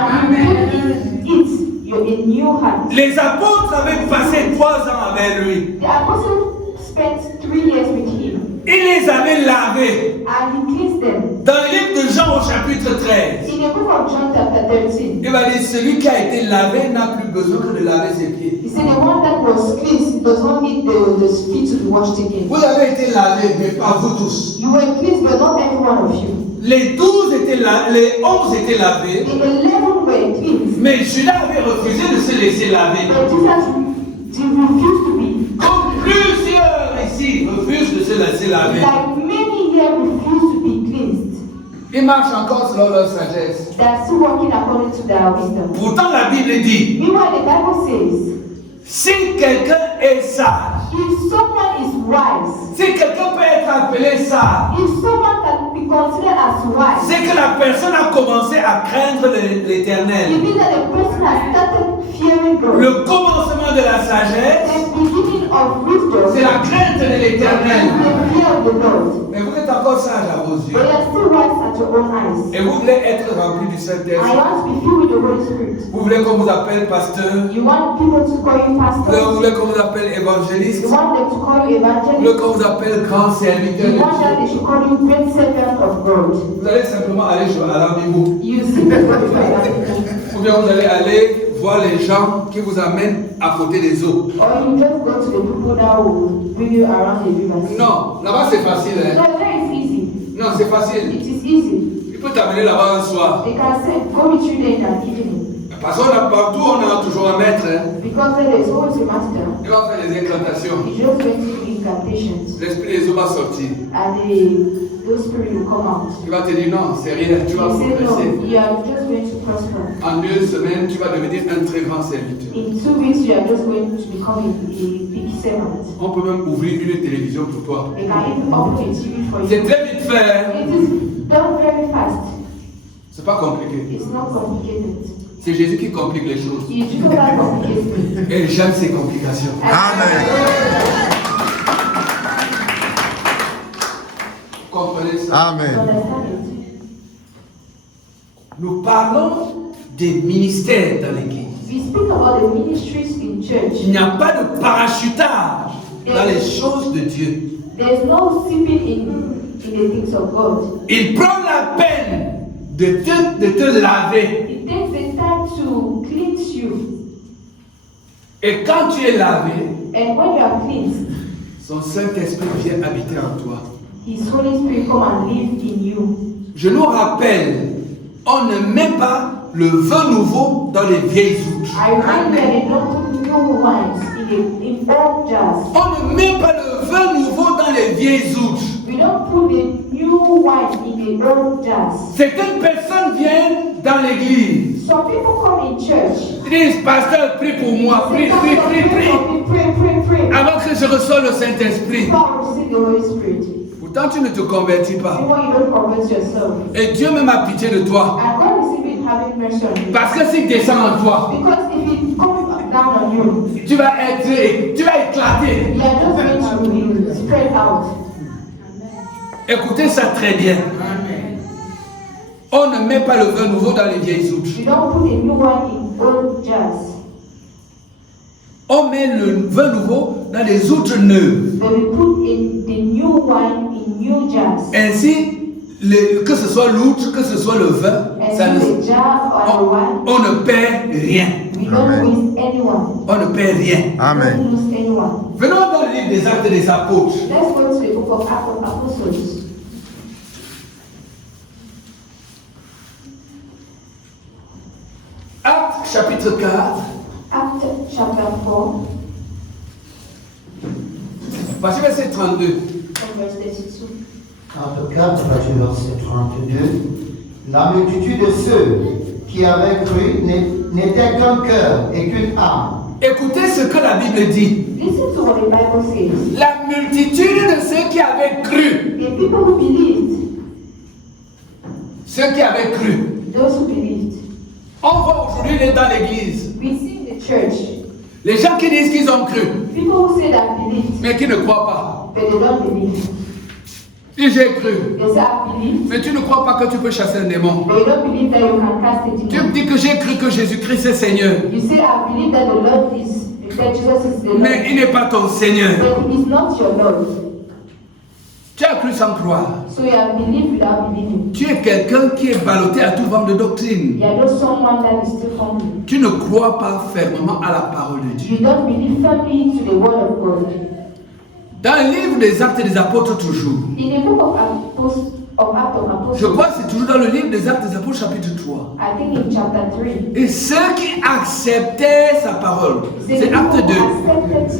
He will put in it a new heart. Les apôtres avaient passé 3 ans avec lui. The apostle spent 3 years with him, Il les avait lavés. and he cleansed them. Dans le livre de Jean au chapitre 13, In the book of John chapter 13, il va dire celui qui a été lavé n'a plus besoin que de laver ses pieds. he said the one that was cleansed does not need the feet to be washed again. Vous avez été lavés, mais pas vous tous. You were cleansed, but not every one of you. Les 11 étaient lavés, The 11 were cleansed, mais Judas avait refusé de se laisser laver. but Jesus refused to be. Comme plusieurs ici refusent de se laisser laver. Like many here refuse to be cleansed. Ils marchent encore selon leur sagesse. They are still walking according to their wisdom. Pourtant la Bible dit, Meanwhile, the Bible says, Si quelqu'un est sage, If someone is wise, si quelqu'un peut être appelé sage, if someone can be considered as wise, c'est que la personne a commencé à craindre it l'Éternel. means that the person has started fearing God. Le commencement de la sagesse, The beginning of wisdom c'est la crainte de is l'Éternel. the fear of the Lord. Mais vous êtes encore sage à vos But yeux. you are still wise at your own eyes. Et vous voulez être rempli du I Saint-Esprit. want to be filled with the Holy Spirit. Vous voulez qu'on vous appelle pasteur. You want people to call you Vous pastor. voulez qu'on vous appelle évangéliste. You want them to call you Vous voulez evangelist. qu'on vous appelle grand serviteur de You want that Dieu. they should call you great servant of God. Vous allez simplement aller à l'endez-vous. You see the God by that people. Ou bien vous allez aller voir les gens qui vous amènent à côté des eaux. Or you just go to the people that will bring you around the rivers. Non, là-bas c'est facile. Hein? No, there is easy. Non, c'est facile. It is easy. Il peut t'amener là-bas un soir. They can say, go with you there in the evening. Parce qu'on a partout, on a toujours un maître. Hein? Because there is always a master. Il va faire les incantations. He just went to do incantations. L'esprit des eaux va sortir. And those spirits will come out. Il va te dire non, c'est rien, tu vas He said, no, progresser. you are just going to prosper. En 2 semaines, tu vas devenir un très grand serviteur. In 2 weeks, you are just going to become a big servant. On peut même ouvrir une télévision pour toi. They can even open a TV for C'est you. très vite fait. Hein? It is done very fast. C'est pas compliqué. It's not complicated. C'est Jésus qui complique les choses. You do not complicate it. Et j'aime ces complications. Vous comprenez ça? You Amen. understand it? Nous parlons des ministères dans l'église. We speak about the ministries in Il church. n'y a pas de parachutage dans les choses de Dieu. There's no sipping in the things of God. Il prend la peine de te laver. It takes the time to cleanse you. Et quand tu es lavé, And when you are cleansed, son Saint-Esprit vient habiter en toi. His Holy Spirit come and live in you. Je nous rappelle, on ne met pas le vin nouveau dans les vieilles outres. I remind you that they don't put new wines in old jars. On ne met pas le vin nouveau dans les vieilles outres. We don't put the new wine in the old jars. Certaines personnes viennent dans l'église. Some people come in church. Ils disent, pasteur, prie pour moi, prie, prie, prie, prie. Pray. Avant que je reçoive le Saint-Esprit. Before I receive the Holy Spirit. Pourtant, tu ne te convertis pas. Before you don't convince yourself. Et Dieu même a pitié de toi. And God is even having mercy on you. Parce que s'il descend en toi, Because if it comes down on you, tu vas éclater. you are just going to spread out. Écoutez ça très bien. On ne met pas le vin nouveau dans les vieilles outres. You don't put a new wine in old jars. On met le vin nouveau dans les outres neuves. But we put in the new wine in new jars. Ainsi, que ce soit l'outre, que ce soit le vin, ça And ne, in the jar or the wine, on ne perd rien. we don't waste anyone. On ne perd rien. We Amen. don't lose anyone. Venons dans le livre des Actes des Apôtres. Let's go to the book of Acts of Apostles. Actes chapitre 4, Acts chapter 4, verset 32. from verse 32. Acte 4, verset 32. La multitude de ceux qui avaient cru n'était qu'un cœur et qu'une âme. Écoutez ce que la Bible dit. Listen to what the Bible says. La multitude de ceux qui avaient cru, The people who believed, ceux qui avaient cru. those who believed. On voit aujourd'hui dans l'église We see in the church les gens qui disent qu'ils ont cru, people who say that believed, mais qui ne croient pas. but they don't believe. Si j'ai cru, They say I believe, mais tu ne crois pas que tu peux chasser un démon. but you don't believe that you can cast a Tu me demon. dis que j'ai cru que Jésus-Christ est Seigneur, You say I believe that the Lord is, that Jesus is the Lord, mais il n'est pas ton Seigneur. but he is not your Lord. Tu as cru sans croire. So you have believed without believing. Tu es quelqu'un qui est ballotté à tout vent de doctrine. You are just someone that is still hungry. Tu ne crois pas fermement à la parole de Dieu. You don't believe firmly to the word of God. Dans le livre des Actes des Apôtres toujours, In the book of Acts of Apostles, je crois que c'est toujours dans le livre des Actes des Apôtres chapitre 3. I think in chapter 3, Et ceux qui acceptaient sa parole, the c'est people acte 2, who accepted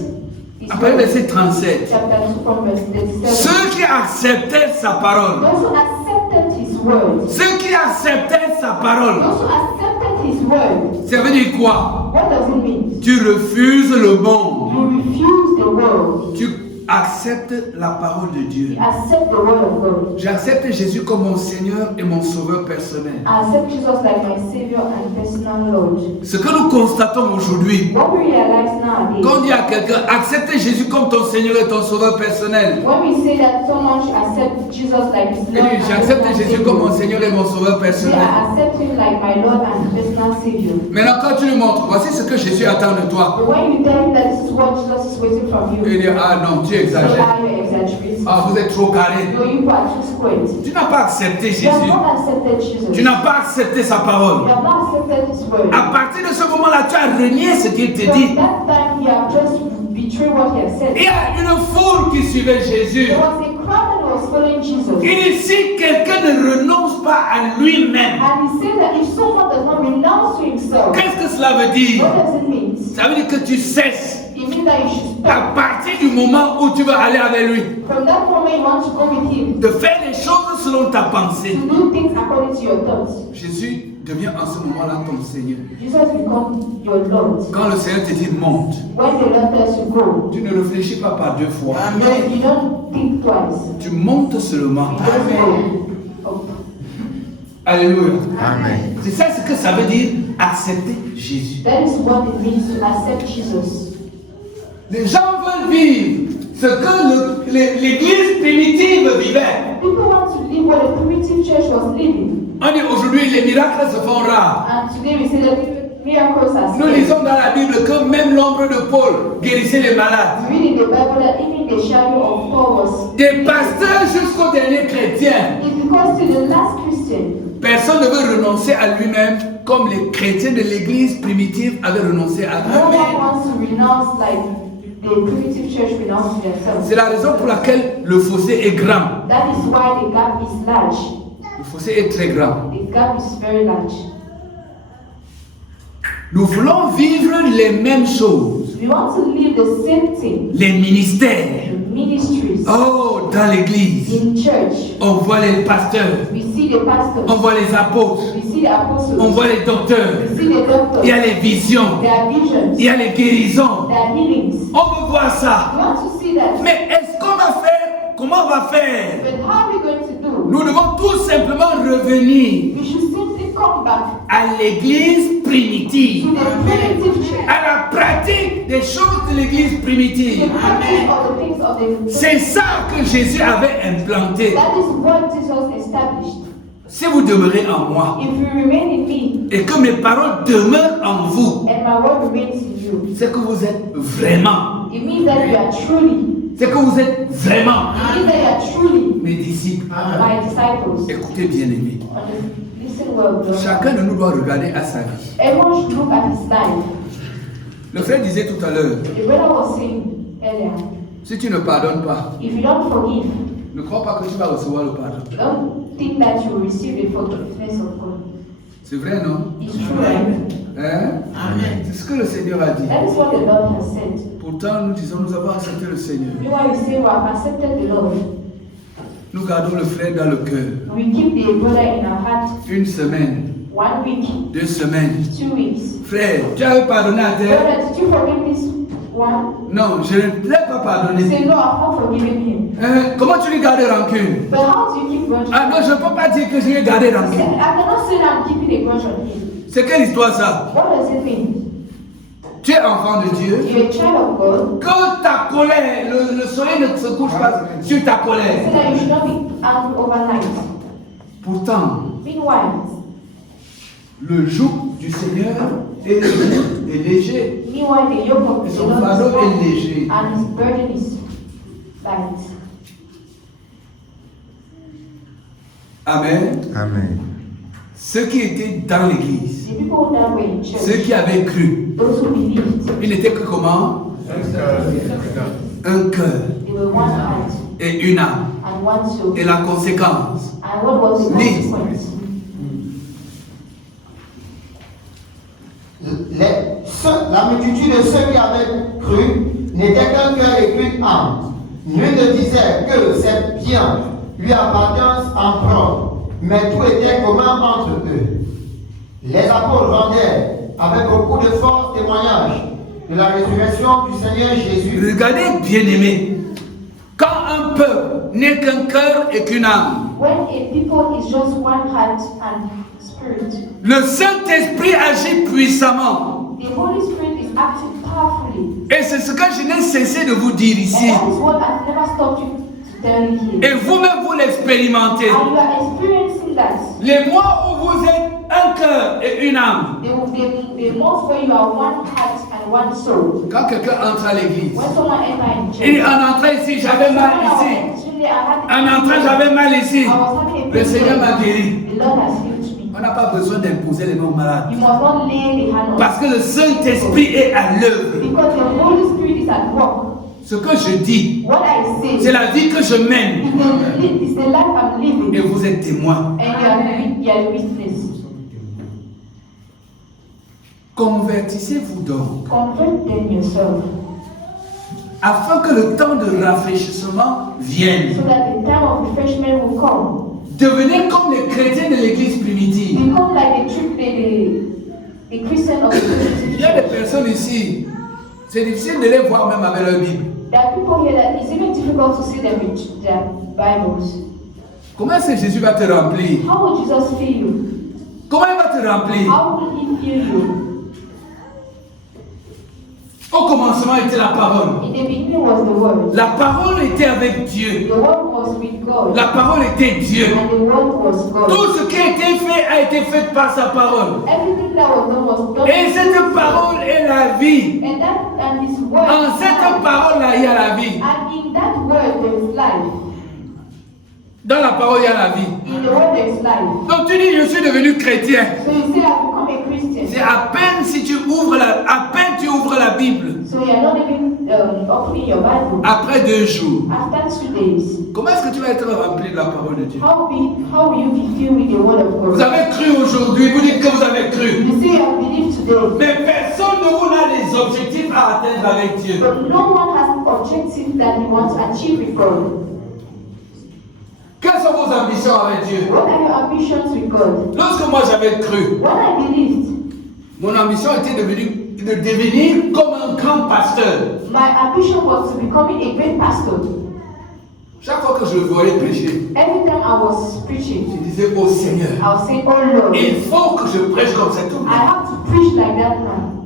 his après word. verset 37. Chapter 2 from verse 37. Ceux qui acceptaient sa parole, Those who accepted his word, ceux qui acceptaient sa parole, those who accepted his word, Ça veut dire quoi? what does it mean? Tu refuses le monde. You refuse the world. Tu acceptes la parole de Dieu. You accept the word of God. J'accepte Jésus comme mon Seigneur et mon Sauveur personnel. I accept Jesus like my Savior and personal Lord. Ce que nous constatons aujourd'hui, What we realize nowadays, quand on dit à quelqu'un, accepte Jésus comme ton Seigneur et ton Sauveur personnel. when we say that someone should accept Jesus like his Il Lord dit, and j'accepte personal Jésus Savior, comme mon Seigneur et mon Sauveur say, personnel. I accept him like my Lord and personal Savior. Maintenant, quand tu lui montres, voici ce que Jésus attend de toi. But when you tell him that this is what Jesus is waiting from you, Il dit, ah non, tu say, exagères. you exaggerate. Ah, vous êtes trop carré. No, you are too squared. Tu n'as pas accepté You have Jésus. not accepted Jesus. Tu n'as pas accepté sa You parole. have not accepted his word. À partir de ce moment-là, tu as renié ce qu'il te From dit. that time, you have just betrayed what he has said. Il y a une foule qui suivait Jésus. There was a crowd that was following Jesus. Il dit, si quelqu'un ne renonce pas à lui-même, And he said that if someone does not renounce to himself, qu'est-ce que cela veut dire? what does it mean? Ça veut dire que tu cesses. It means that you should À stop. partir du moment où tu veux aller avec lui, From that moment, you want to go with him, de faire les choses selon ta pensée. to do things according to your thoughts. Jésus devient en ce moment-là ton Seigneur. Jesus becomes your Lord. Quand le Seigneur te dit monte, When the Lord tells you go, tu ne réfléchis pas par deux fois. you don't think twice. Tu montes seulement. You just go up. Alléluia. Amen. C'est ça ce que ça veut dire accepter Jésus. That is what it means to accept Jesus. Les gens veulent vivre ce que l'église primitive vivait. People want to live what the primitive church was living. On dit aujourd'hui les miracles se font rares. And today we say that miracles are Nous scarce. lisons dans la Bible que même l'ombre de Paul guérissait les malades. We read in the Bible that even the shadow of Paul was. Des pasteurs jusqu'aux derniers chrétiens. It's because to the last Christian, Personne ne veut renoncer à lui-même comme les chrétiens de l'église primitive avaient renoncé à no one eux-mêmes. wants to renounce like the primitive church renounced to themselves. C'est la raison pour laquelle le fossé est grand. That is why the gap is large. Le fossé est très grand. The gap is very large. Nous voulons vivre les mêmes choses. We want to live the same thing. Les ministères. The ministries Oh, dans l'église, in church. on voit les pasteurs, We see the pastors. on voit les apôtres, We see the apostles. on voit les docteurs. We see the doctors. Il y a les visions, Their visions. il y a les guérisons. Their healings. On veut voir ça. We want to see that. Mais est-ce qu'on va faire? Comment on va faire? But how are we going to do? Nous devons tout simplement revenir We should simply come back à l'église to primitive, the primitive church. à la pratique des choses de l'église The primitive. practice of the things of the C'est ça que Jésus avait implanté. That is what Jesus established. Si vous demeurez en moi If you remain in me et que mes paroles demeurent en vous, and my word remains in you, c'est que vous êtes vraiment, it means that you are truly, c'est que vous êtes vraiment it means that you are truly mes disciples. my disciples. Écoutez bien aimés, Listen well, brother. chacun de nous doit regarder à sa vie. Everyone should look at his life. Le frère disait tout à l'heure, The brother was saying earlier, si tu ne pardonnes pas, if you don't forgive, ne crois pas que tu vas recevoir le pardon. don't think that you will receive the forgiveness of God. C'est vrai, non? It's true, right? Hein? C'est ce que le Seigneur a dit. That is what the Lord has said. Pourtant, nous disons, nous avons accepté le Seigneur. Meanwhile, we say we have accepted the Lord. Nous gardons le frère dans le cœur. We keep the brother in our heart Une semaine, 1 week, 2 semaines. 2 weeks. Frère, tu avais pardonné à terre? Brother, did you forgive this one? Non, je ne l'ai pas He pardonné. said, no, I've not forgiven him. Comment tu lui gardes rancune? But how do you keep grudge? Ah non, je ne peux pas dire que je lui ai gardé He said, rancune. I cannot say that I'm keeping a grudge on him. C'est quelle histoire ça? What does it mean? Tu es enfant de Dieu. You're a child of God. Que ta colère, le soleil ne se couche pas sur ta He colère. said that you should not be angry overnight. Pourtant, Meanwhile, le joug du Seigneur est léger. meanwhile, the yoke of Et the son Lord fardeau is est light, léger. and his burden is light. Amen. Amen. Ceux qui étaient dans l'église, The people that were in ceux church, qui avaient cru, those who believed, ils n'étaient que comment? Un cœur they were one heart et une âme. and one soul. Et la conséquence, And what was the Lis. consequence? La multitude de ceux qui avaient cru n'était qu'un cœur et qu'une âme. Nul ne disait que ces biens lui appartiennent en propre, mais tout était commun entre eux. Les apôtres rendaient avec beaucoup de force témoignage de la résurrection du Seigneur Jésus. Regardez, bien-aimés, quand un peuple n'est qu'un cœur et qu'une âme, When a people is just one heart and spirit, le Saint-Esprit agit puissamment. the Holy Spirit is acting powerfully. Et c'est ce que je n'ai cessé de vous dire And ici. that is what I've never stopped you to tell you here. Et vous-même, vous l'expérimentez. And you are experiencing that. Les mois où vous êtes un cœur et une âme. The months where you are one heart and one soul. Quand quelqu'un entre à l'église, When someone enter in church. et en entrant ici, j'avais mal ici. En entrant, j'avais mal ici. Le Seigneur m'a guéri. The Lord has healed me. On n'a pas besoin d'imposer les noms malades. You must not lay the hand on. Parce que le Saint-Esprit est à l'œuvre. Because the Holy Spirit is at work. Ce que je dis, What I say c'est la vie que je mène. is the life I'm living. Et vous êtes témoins. And you are witness. Convertissez-vous donc, Convert them yourself. afin que le temps de rafraîchissement vienne. So that the time of refreshment will come. Devenez comme les chrétiens de l'église primitive. Become like the Christian of the Il y a des personnes ici, c'est difficile de les voir même avec leur Bible. There are people here that it's even difficult to see them with their Bibles. Comment est-ce que Jésus va te remplir? How will Jesus feel you? Comment il va te remplir? How will he feel you? Au commencement était la parole. In the beginning was the Word. La parole était avec Dieu. The Word was with God. La parole était Dieu. And the Word was God. Tout ce qui a été fait par sa parole. Everything that was done was done. Et cette parole est la vie. And His Word. En cette parole-là, il y a la vie. And in that Word there is life. Dans la parole, il y a la vie. In the Word there is life. Donc tu dis, je suis devenu chrétien. So you say, I've become a Christian. C'est à peine si tu ouvres tu ouvres la Bible. So you are not even opening your Bible. Après 2 jours. After 2 days. Comment est-ce que tu vas être rempli de la parole de Dieu? How will you be filled with the Word of God? Vous avez cru aujourd'hui, vous dites que vous avez cru. You say I believe today. Mais personne ne vous a des objectifs à atteindre avec Dieu. But no one has objectives that he wants to achieve with God. Quelles sont vos ambitions avec Dieu? What are your ambitions with God? Lorsque moi j'avais cru, When I believed, mon ambition était de devenir comme un grand pasteur. my ambition was to becoming a great pastor. Chaque fois que je le voyais prêcher, Every time I was preaching, je disais au Seigneur, I was saying, oh Lord, il faut que je prêche comme cet homme. I have to preach like that man.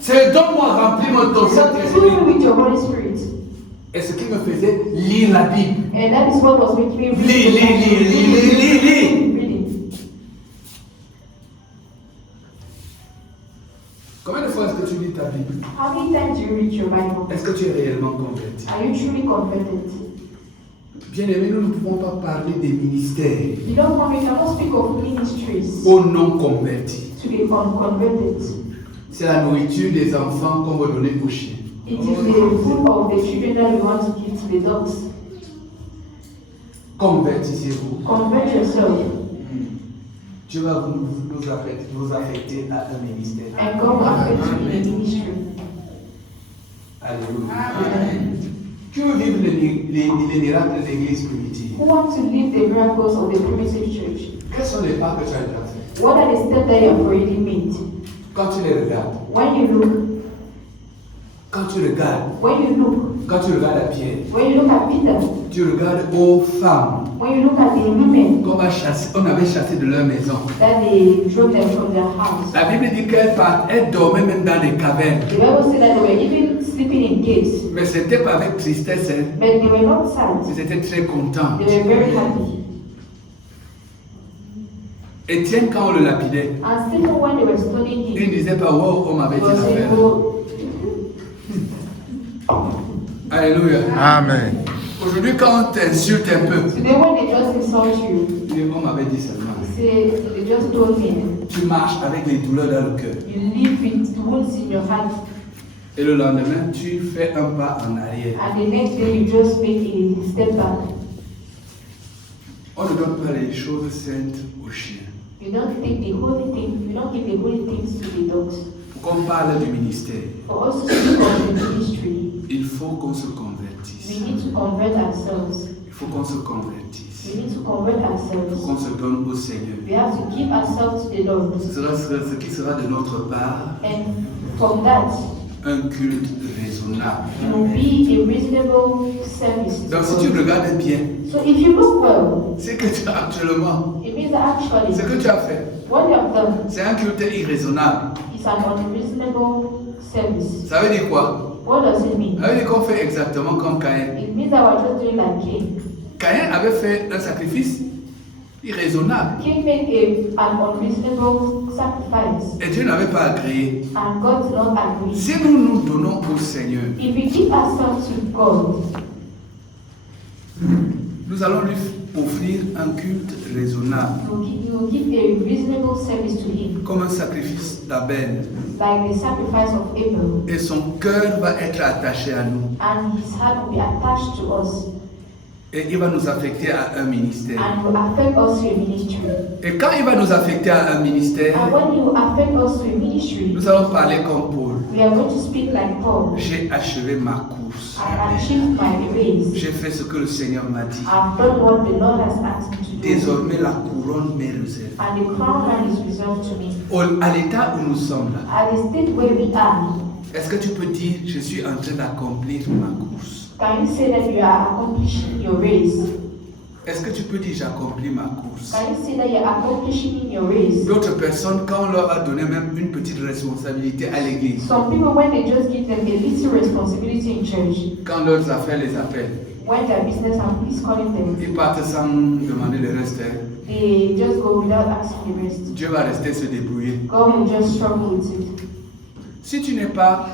C'est donne-moi remplis-moi de ton So Saint-Esprit. fill me with your Holy Spirit. Et ce qui me faisait lire la Bible. And that is what was making me read. Lire. Reading. Combien de fois est-ce que tu lis ta Bible? How many times do you read your Bible? Est-ce que tu es réellement converti? Are you truly converted? Bien aimé, nous ne pouvons pas parler des ministères You don't want, we cannot speak of ministries aux non convertis. to the unconverted. C'est la nourriture des enfants qu'on va donner aux chiens. It is the food of the children that we want to give to the dogs. Convertissez-vous. Convert yourself, Dieu va vous affecter à un ministère. and God will affect you in the ministry. Alléluia. Qui veut vivre les miracles de l'église primitive? Who wants to live the miracles of the primitive church? Quels sont les pas que tu as déjà fait? What are the steps that you have already made? Quand tu les regardes, When you look, quand tu regardes à Pierre, when you look at Peter, tu regardes aux femmes when you look at the women qu'on avait chassées de leur maison. that they drove them from their house. La Bible dit qu'elles dormaient même dans des cavernes. The Bible said that they were even sleeping in caves, Mais ce n'était pas avec tristesse, hein. but they were not sad. Ils étaient très contents. They were very happy. Étienne, quand on le lapidait, And Stephen, when they were stoning il him, ne disait pas, wow, on m'avait he dit was la saying, faire. oh, Alléluia. Amen. Aujourd'hui, quand on t'insulte un peu, today when they just insult you, tu dis, on m'avait dit seulement. say, they just told me, Tu marches avec les douleurs dans le cœur. you live with wounds in your heart, Et le lendemain, tu fais un pas en arrière. and the next day you just make a step back. On ne donne pas les choses saintes aux chiens. You don't take the holy thing, you don't give the holy things to the dogs. Qu'on parle du ministère, For us to speak of the ministry, il faut qu'on se we convertisse. need to convert ourselves. Il faut qu'on se convertisse. We need to convert pour ourselves. qu'on se donne au Seigneur. We have to give ourselves to the Lord. Ce sera ce qui sera de notre part And from that, un culte raisonnable. it will be a reasonable service. Donc si tu regardes bien, So if you look well, ce que tu as actuellement, it means that actually ce que tu as fait, what you have done c'est un culte irraisonnable. is an unreasonable service. Ça veut dire quoi? What does it mean? Ça veut dire qu'on fait exactement comme Caïn. It means that we're just doing like Cain. Caïn avait fait un sacrifice irraisonnable. Cain made an unreasonable sacrifice, Et Dieu n'avait pas agréé. and God did not agree. Si nous nous donnons au Seigneur, If we give ourselves to God, nous allons lui offrir un culte raisonnable, He will give a reasonable service to Him, comme un sacrifice d'Abel. like the sacrifice of Abel, Et son cœur va être attaché à nous. and His heart will be attached to us, Et il va nous affecter à un ministère. and will affect us to a ministry. Et quand il va nous affecter à un ministère, And when He will affect us to a ministry, nous allons parler comme Paul. we are going to speak like Paul. J'ai achevé ma course. I achieved my race. J'ai fait ce que le Seigneur m'a dit. I've done what the Lord has asked me to do, Désormais, la couronne m'est réservée. and the crown is reserved to me. À l'état où nous sommes là, At the state where we are, est-ce que tu peux dire, je suis en train d'accomplir ma course? can you say that you are accomplishing your race? Est-ce que tu peux dire, j'accomplis ma course? Can you say that you're accomplishing your race? D'autres personnes, quand on leur a donné même une petite responsabilité à l'église, Some people, when they just give them a little responsibility in church, quand leurs affaires les appellent, when their business is calling them, ils partent sans demander le reste. Hein. they just go without asking the rest. Dieu va rester se débrouiller. God will just struggle with it. Si tu n'es pas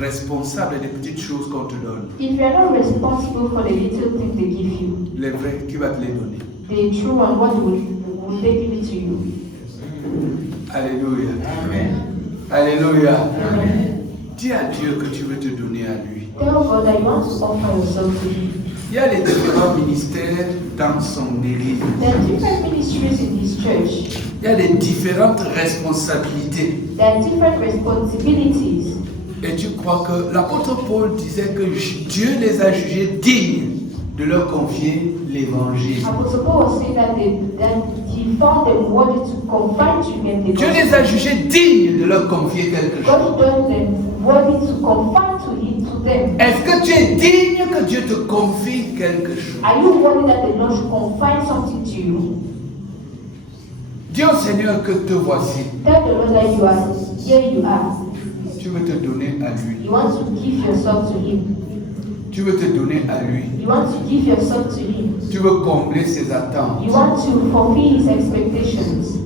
responsable des petites choses qu'on te donne, If you are not responsible for the little things they give you, les vrais, qui va te les donner? the true one, what will they give it to you? Alléluia. Alléluia. Amen. Dis à Dieu que tu veux te donner à lui. Tell God that you want to offer yourself to Him. Il y a les différents ministères dans son église. There are different ministries in His church. Il y a des différentes responsabilités. There are different responsibilities. Et tu crois que l'apôtre Paul disait que Dieu les a jugés dignes de leur confier l'évangile. Apostle Paul was saying that he found them worthy to confide to him the Dieu les a jugés dignes de leur confier quelque chose. God found them worthy to confide to them. Est-ce que tu es digne que Dieu te confie quelque chose? Are you worthy that the Lord should confide something to you? Dis au Seigneur que te voici. Tell the Lord that you are here. You are. Tu veux te donner à lui. You want to give yourself to Him. Tu veux te donner à lui. You want to give yourself to Him. Tu veux combler ses attentes. You want to fulfill His expectations.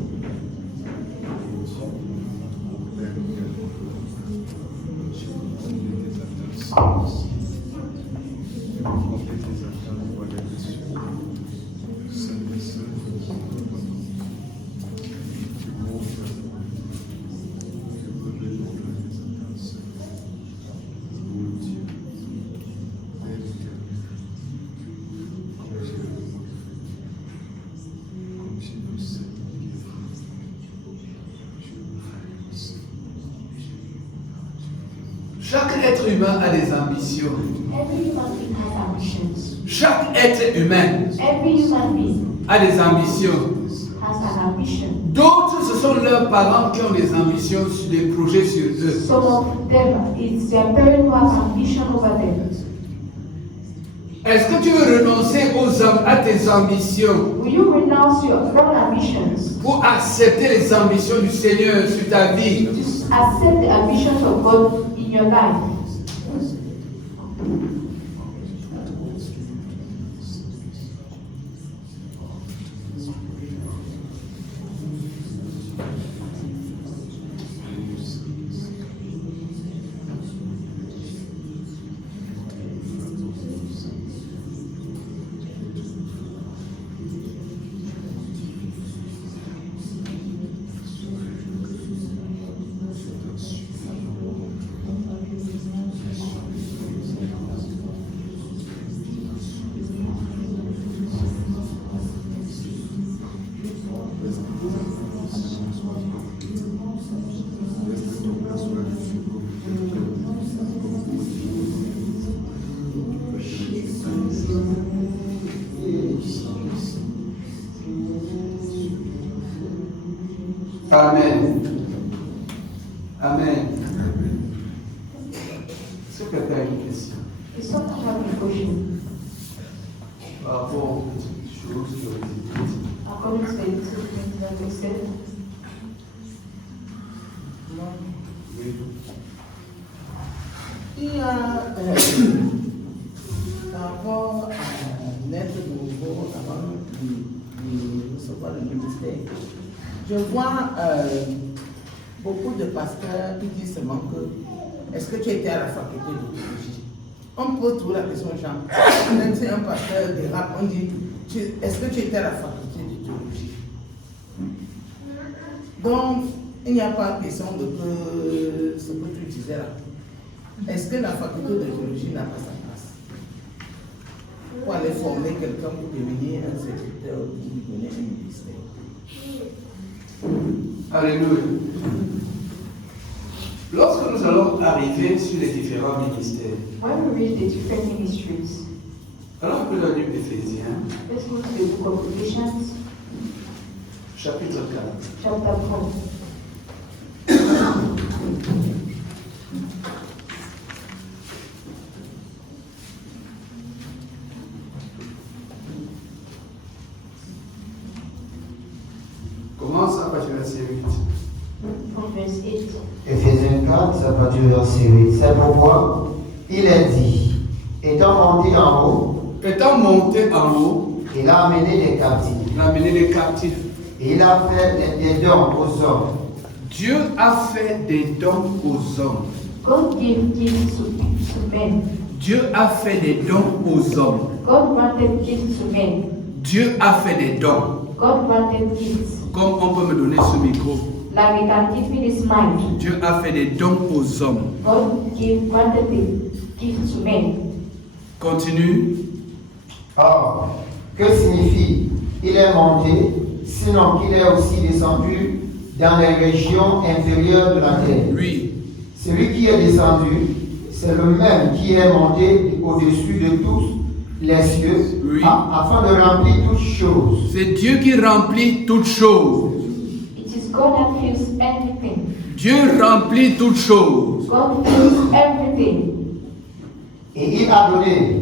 Chaque être humain a des ambitions. Every human being has ambitions. Chaque être humain Every human being a des ambitions. has an ambition. D'autres, ce sont leurs parents qui ont des ambitions sur des projets sur eux. Some of them, it's their parents who have ambition over them. Est-ce que tu veux renoncer à tes ambitions Will you renounce your own ambitions pour accepter les ambitions du Seigneur sur ta vie? to accept the ambitions of God in your life? Amen. Amen. Est-ce que quelqu'un a une question Is someone having a question? par rapport aux petites choses qui ont été dites? According to the two things that we said, Oui. Il y a par rapport à naître de nouveau avant de recevoir le ministère, je vois beaucoup de pasteurs qui disent seulement que est-ce que tu étais à la faculté de théologie? On peut trouver la question aux gens. Même si un pasteur dérape, on dit est-ce que tu étais à la faculté de théologie? Donc, il n'y a pas question de que ce que tu disais là. Est-ce que la faculté de théologie n'a pas sa place pour aller former quelqu'un pour devenir un secrétaire ou pour lui donner un ministère? Alléluia. Lorsque nous allons arriver sur les différents ministères, when we read the different ministries, alors que le livre d'Éphésiens, let's go to the book of Ephesians, chapitre 4. chapter 4. Commence à partir du verset 8. From verse 8. Éphésiens 4, ça part du verset 8. C'est pourquoi il est dit, étant monté en haut, Étant monté en haut, il a amené les captifs. il a amené les captifs. Et il a fait des dons aux hommes. Dieu a fait des dons aux hommes. God gave gifts to men. Dieu a fait des dons aux hommes. God granted gifts to men. Dieu a fait des dons. God granted gifts. Comme on peut me donner ce micro. Like you can give me this mic. Dieu a fait des dons aux hommes. God granted the gifts to men. Continue. Or, que signifie il est monté, sinon qu'il est aussi descendu dans les régions inférieures de la terre? Oui. Celui qui est descendu, c'est le même qui est monté au-dessus de tous les cieux, Oui. afin de remplir toutes choses. C'est Dieu qui remplit toutes choses. It is God that fills everything. Dieu remplit toutes choses. God fills everything. Et il a donné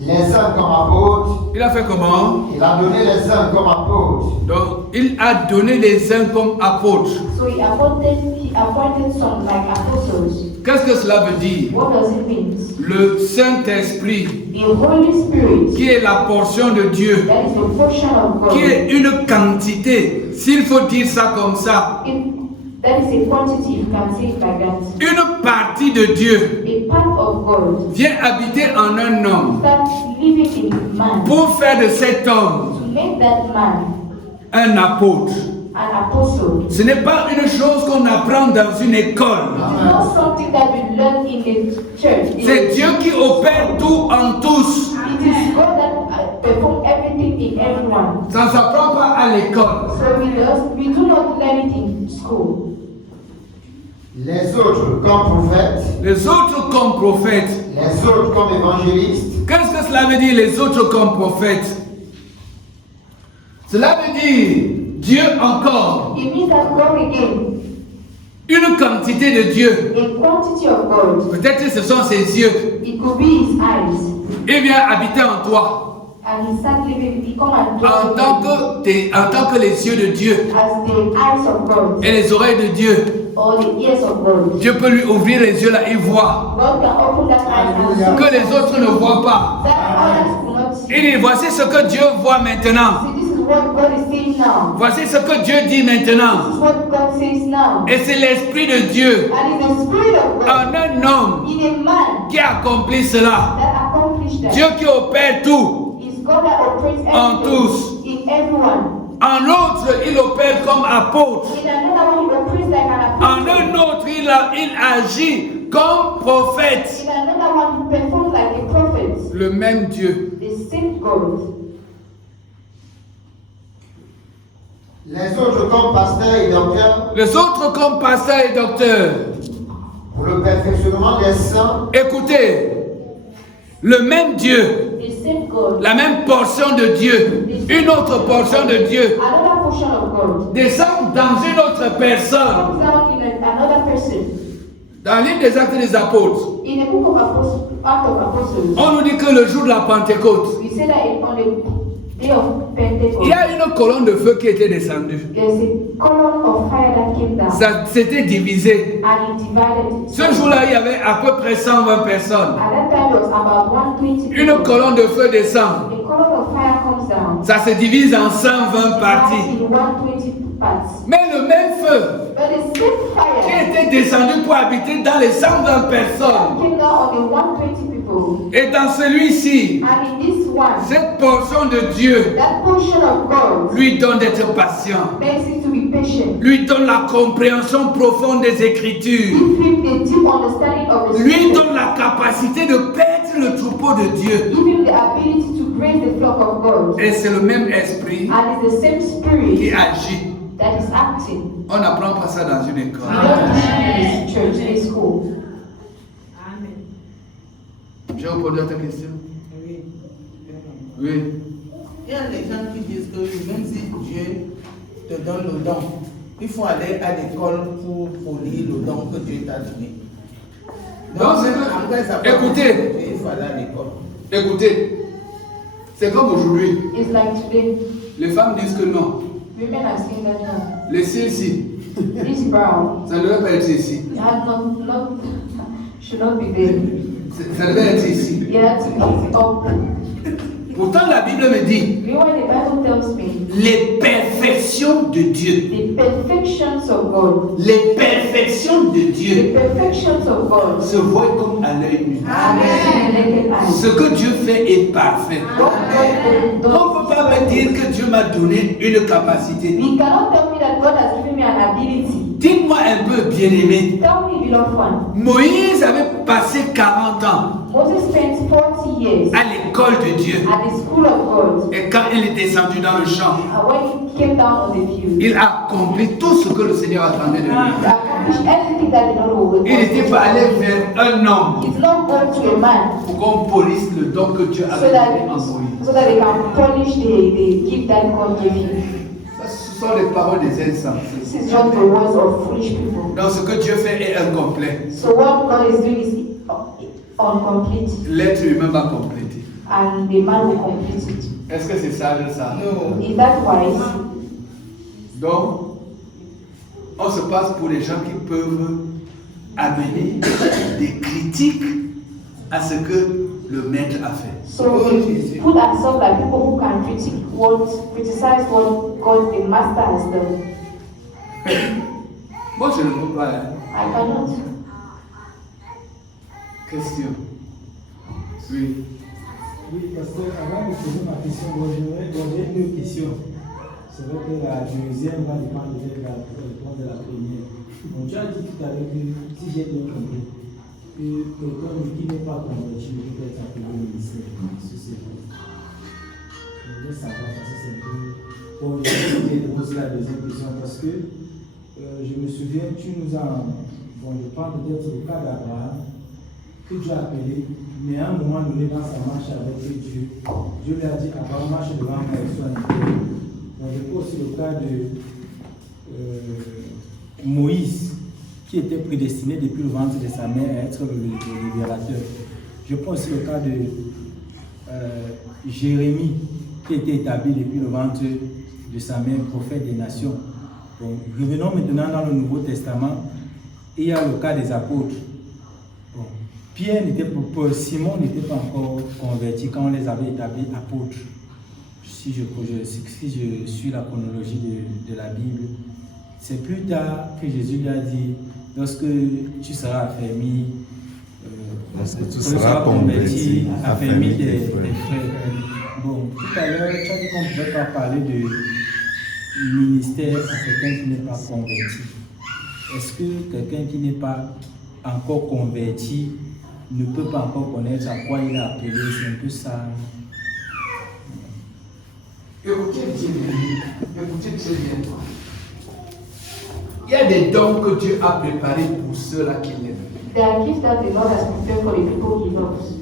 les uns comme apôtres, Il a fait comment? il a donné les uns comme apôtres, Donc, il a donné les uns comme apôtres. So he appointed some like apostles. Qu'est-ce que cela veut dire? What does it mean? Le Saint-Esprit, The Holy Spirit, qui est la portion de Dieu, that is the portion of God. qui est une quantité, s'il faut dire ça comme ça, That is a quantity, you can say it like that. une partie de Dieu A part of God vient habiter en un homme start living in man pour faire de cet homme to make that man un apôtre. an apostle. Ce n'est pas une chose qu'on apprend dans une école. It is not something that we learn in the church. C'est Dieu qui opère tout en tous. It is God that performs everything in everyone. Ça ne s'apprend pas à l'école. So we do not learn it in school. les autres comme prophètes, Les autres comme prophètes. les autres comme évangélistes, Qu'est-ce que cela veut dire, les autres comme prophètes? Cela veut dire Dieu encore. It means that God again, Une quantité de Dieu. a quantity of God. Peut-être que ce sont ses yeux. It could be his eyes. Il vient habiter en toi. And he start living, he come and En tant que les yeux de Dieu as the eyes of God et les oreilles de Dieu. or the ears of God. Dieu peut lui ouvrir les yeux là, il voit. God can open that eyes and see Que les autres ne voient pas. that others will not see. Il dit, voici ce que Dieu voit maintenant. See, this is what God is saying now. Voici ce que Dieu dit This maintenant. is what God says now. Et c'est l'Esprit de Dieu And it's the Spirit of God en un homme in a man qui accomplit cela. that accomplished that. Dieu qui opère tout. It's God that operates En tous. everything in everyone. En l'autre, il opère comme apôtre. In another one, he operates like an En apostle. un autre, il agit comme prophète. In another one, he performs like a prophet. Le même Dieu. The same God. les autres comme pasteurs et docteurs, Les autres comme pasteurs et docteurs. pour le perfectionnement des saints, Écoutez, le même Dieu, The same God. la même portion de Dieu, une autre portion de Dieu Another portion of God descend dans une autre personne. comes down in another person. Dans le livre des Actes des Apôtres, In the book of Acts of Apostles, on nous dit que le jour de la Pentecôte, we say that on the day of Pentecost, il y a une colonne de feu qui était descendue. there's a column of fire that came down Ça s'était divisé. and it divided. Ce jour-là, il y avait à peu près 120 personnes. At that time, it was about 120 Une people. colonne de feu descend. A column of fire comes down. Ça se divise en 120 parties. In 120 parts. Mais le même feu But the same qui fire était descendu pour habiter dans les 120 personnes came down on the 120 people. et dans celui-ci, And in this one, cette portion de Dieu that portion of God lui donne d'être patient, makes it to be patient. lui donne la compréhension profonde des Écritures, Give him the deep understanding of the lui scripture. donne la capacité de perdre le troupeau de Dieu. Give him the ability to praise the flock of God. Et c'est le même esprit And it's the same qui spirit agit. that is acting. On n'apprend pas ça dans une We école. don't teach in this church, in this school. J'ai répondu à ta question? Oui. Oui. Il y a des gens qui disent que même si Dieu te donne le don, il faut aller à l'école pour lire le don que Dieu t'a donné. Non, c'est même que- après ça, écoutez. il faut aller à l'école. Écoutez, c'est comme aujourd'hui. It's like today, Les femmes disent que non. women are saying that no. Les cils ici, This brow ça ne devait pas être ici. should not be there. Ça devait être ici. You have to be up. Pourtant, la Bible me dit You know what the Bible tells me? les perfections de Dieu. The perfections of God. Les perfections de The Dieu perfections of God. se voient comme à l'œil nu. Amen. Naked eyes. Ce que Dieu fait est parfait. God On ne peut pas me dire que Dieu m'a donné une capacité. You cannot tell me that God has given me an ability. Dites-moi un peu, bien-aimé. Tell me, beloved one. Moïse avait passé 40 ans Moses spent 40 years à l'école de Dieu. at the school of God. Et quand il est descendu dans le champ, And when he came down on the field, il a accompli tout ce que le Seigneur attendait de he lui. accomplished everything that the Lord was Il n'était pas allé vers un homme He did not go to a man pour qu'on polisse le don que Dieu so avait that, donné en Moïse. so that they can polish the gift that God gave him. Ça, ce sont les paroles des insensés. This is just the words of foolish people. Donc ce que Dieu fait est incomplet. So what God is doing is incomplete, L'être humain va compléter. and the man will complete it. Est-ce que c'est sage ça? Non. Is that wise? Donc, on se passe pour les gens qui peuvent amener des critiques à ce que le maître a fait. So we put ourselves like people who can criticize what God, the master, has done. Moi, je ne peux pas. Hein. I cannot. Question. Oui. Oui, parce que avant de poser ma question, j'ai deux questions. C'est vrai que la deuxième va dépendre de la réponse de la première. Donc, tu as dit tout à l'heure que, si j'ai bien compris, que quelqu'un qui n'est pas convaincu peut être appelé au ministère. Je voulais savoir, parce que c'est un peu. Bon, j'ai posé la deuxième question parce que je me souviens, tu nous as. Bon, je parle peut-être du cas d'Abraham, que Dieu a appelé, mais à un moment donné, dans sa marche avec Dieu, Dieu lui a dit Abraham, marche devant moi et sois nickel. On dépose aussi le cas de Moïse, qui était prédestiné depuis le ventre de sa mère à être le libérateur. Je prends aussi le cas de Jérémie, qui était établi depuis le ventre de sa mère, prophète des nations. Donc, revenons maintenant dans le Nouveau Testament. Il y a le cas des apôtres. Bon, Simon n'était pas encore converti quand on les avait établis apôtres. Si je suis la chronologie de la Bible, c'est plus tard que Jésus lui a dit, lorsque tu seras affermi, tu seras converti, affermi des frères. Bon, tout à l'heure, tu as dit qu'on ne pouvait pas parler de ministère à quelqu'un qui n'est pas converti. Est-ce que quelqu'un qui n'est pas encore converti ne peut pas encore connaître à quoi il est appelé? C'est un peu ça. Écoutez très bien. Il y a des dons que Dieu a préparés pour ceux-là qui l'aiment. There are gifts that the Lord has prepared for the people He loves.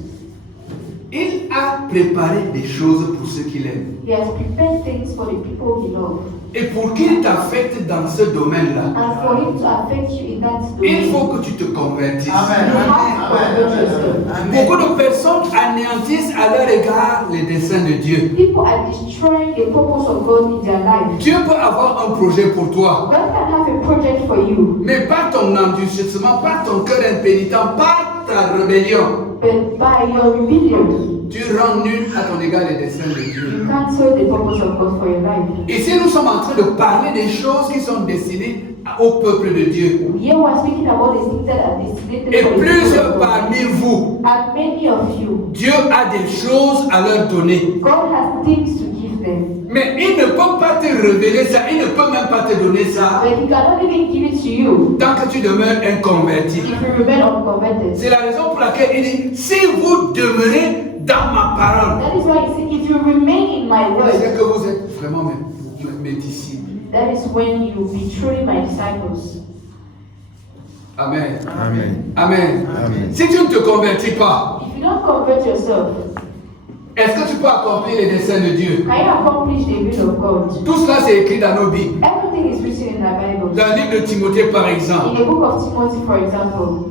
Il a préparé des choses pour ceux qu'il aime. He has prepared things for the people he loves. Et pour qu'il t'affecte dans ce domaine-là, And for him to affect you in that il domain, faut que tu te convertisses. Amen. you have to convert yourself. Beaucoup de personnes anéantissent à leur égard les desseins de Dieu. People are destroying the purpose of God in their life. Dieu peut avoir un projet pour toi, God can have a project for you, mais par ton endurcissement, par ton cœur impénitent, par ta rébellion, but by your rebellion, tu rends nul à ton égard les desseins de Dieu. you cancel the purpose of God for your life. Ici, nous sommes en train de parler des choses qui sont destinées au peuple de Dieu. Here we are speaking about the things that are destinated Et for the people plusieurs of God. parmi vous, And many of you, Dieu a des choses à leur donner. God has things to give them. Mais il ne peut pas te révéler ça, il ne peut même pas te donner ça But he cannot even give it to you tant que tu demeures inconverti. if you remain unconverted. C'est la raison pour laquelle il dit, si vous demeurez dans ma parole, That is why he said, if you remain in my c'est word, que vous êtes vraiment mes disciples. that is when you will be truly my disciples. Amen. Amen. Amen. Amen. Si tu ne te convertis pas, If you don't convert yourself, est-ce que tu peux accomplir les desseins de Dieu? can you accomplish the will of God? Tout cela c'est écrit dans nos Bibles. Everything is written in the Bible. Dans le livre de Timothée par exemple. In the book of Timothy, for example,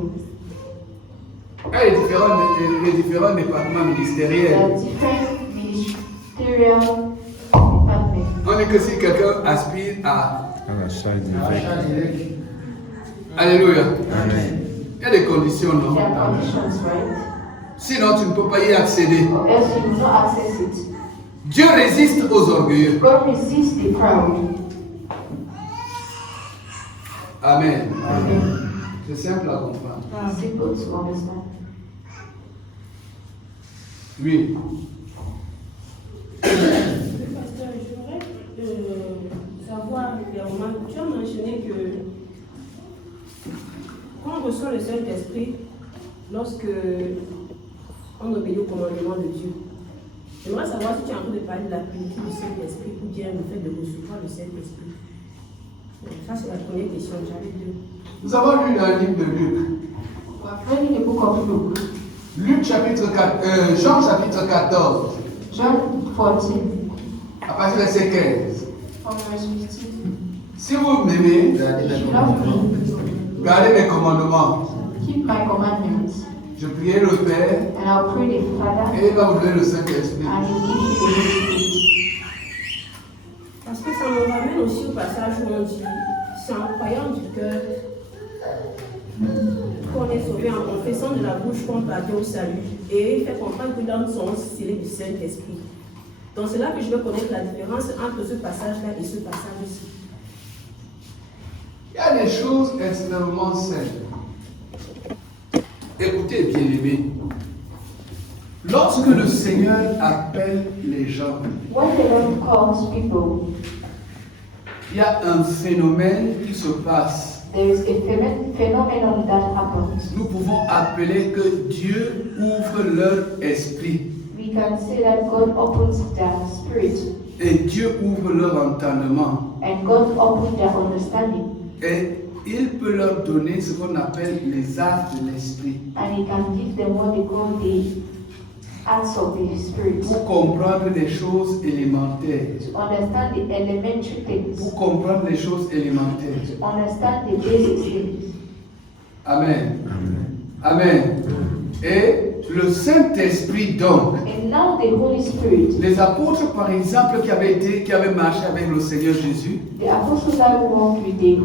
Il y a les différents départements there ministériels. are different ministerial departments. On dit que si quelqu'un aspire à... À la charge d'évêque. Alléluia. Amen. Il y a des conditions, non? There are conditions, right? Sinon, tu ne peux pas y accéder. Or else you will not access it. Dieu résiste aux orgueilleux. God resists the proud. Amen. Amen. C'est simple à comprendre. Simple to understand. Oui. Pasteur, j'aimerais savoir, tu as mentionné que quand on reçoit le Saint-Esprit, lorsque on obéit au commandement de Dieu, j'aimerais savoir si tu es en train de parler de la plénitude du Saint-Esprit ou bien le fait de recevoir le Saint-Esprit. Ça, c'est la première question, j'avais deux. Nous avons lu dans le livre de Luc. We are reading the book of Luke, Luc chapitre 4, Jean chapitre 14, John 14, à partir du verset 15. from verse 15. Si vous m'aimez, If you love me, gardez mes commandements. keep my commandments, Je prierai le Père and I'll pray the Father, et il va vous donner le Saint-Esprit. and He will give you the Holy Spirit. Parce que ça me ramène aussi au passage où on dit, c'est en croyant du cœur qu'on est sauvé, en confessant de la bouche qu'on parvient au salut. Et il fait comprendre que l'homme sont scellés du Saint-Esprit. Donc c'est là que je veux connaître la différence entre ce passage-là et ce passage-ci. Il y a des choses extrêmement simples. Écoutez, bien-aimés. Lorsque le Seigneur appelle les gens, When the Lord calls people, il y a un phénomène qui se passe. there is a phenomenon that happens. Nous pouvons appeler que Dieu ouvre leur esprit We can say that God opens their spirit, et Dieu ouvre leur entendement and God opens their understanding, et il peut leur donner ce qu'on appelle les arts de l'esprit and He can give them what they call the acts of the Spirit, pour comprendre des choses élémentaires, to understand the elementary things, pour comprendre les choses élémentaires. to understand the basic things. Amen. Amen. Et le Saint-Esprit donc, And now the Holy Spirit, les apôtres par exemple qui avaient marché avec le Seigneur Jésus, the apostles that walked with the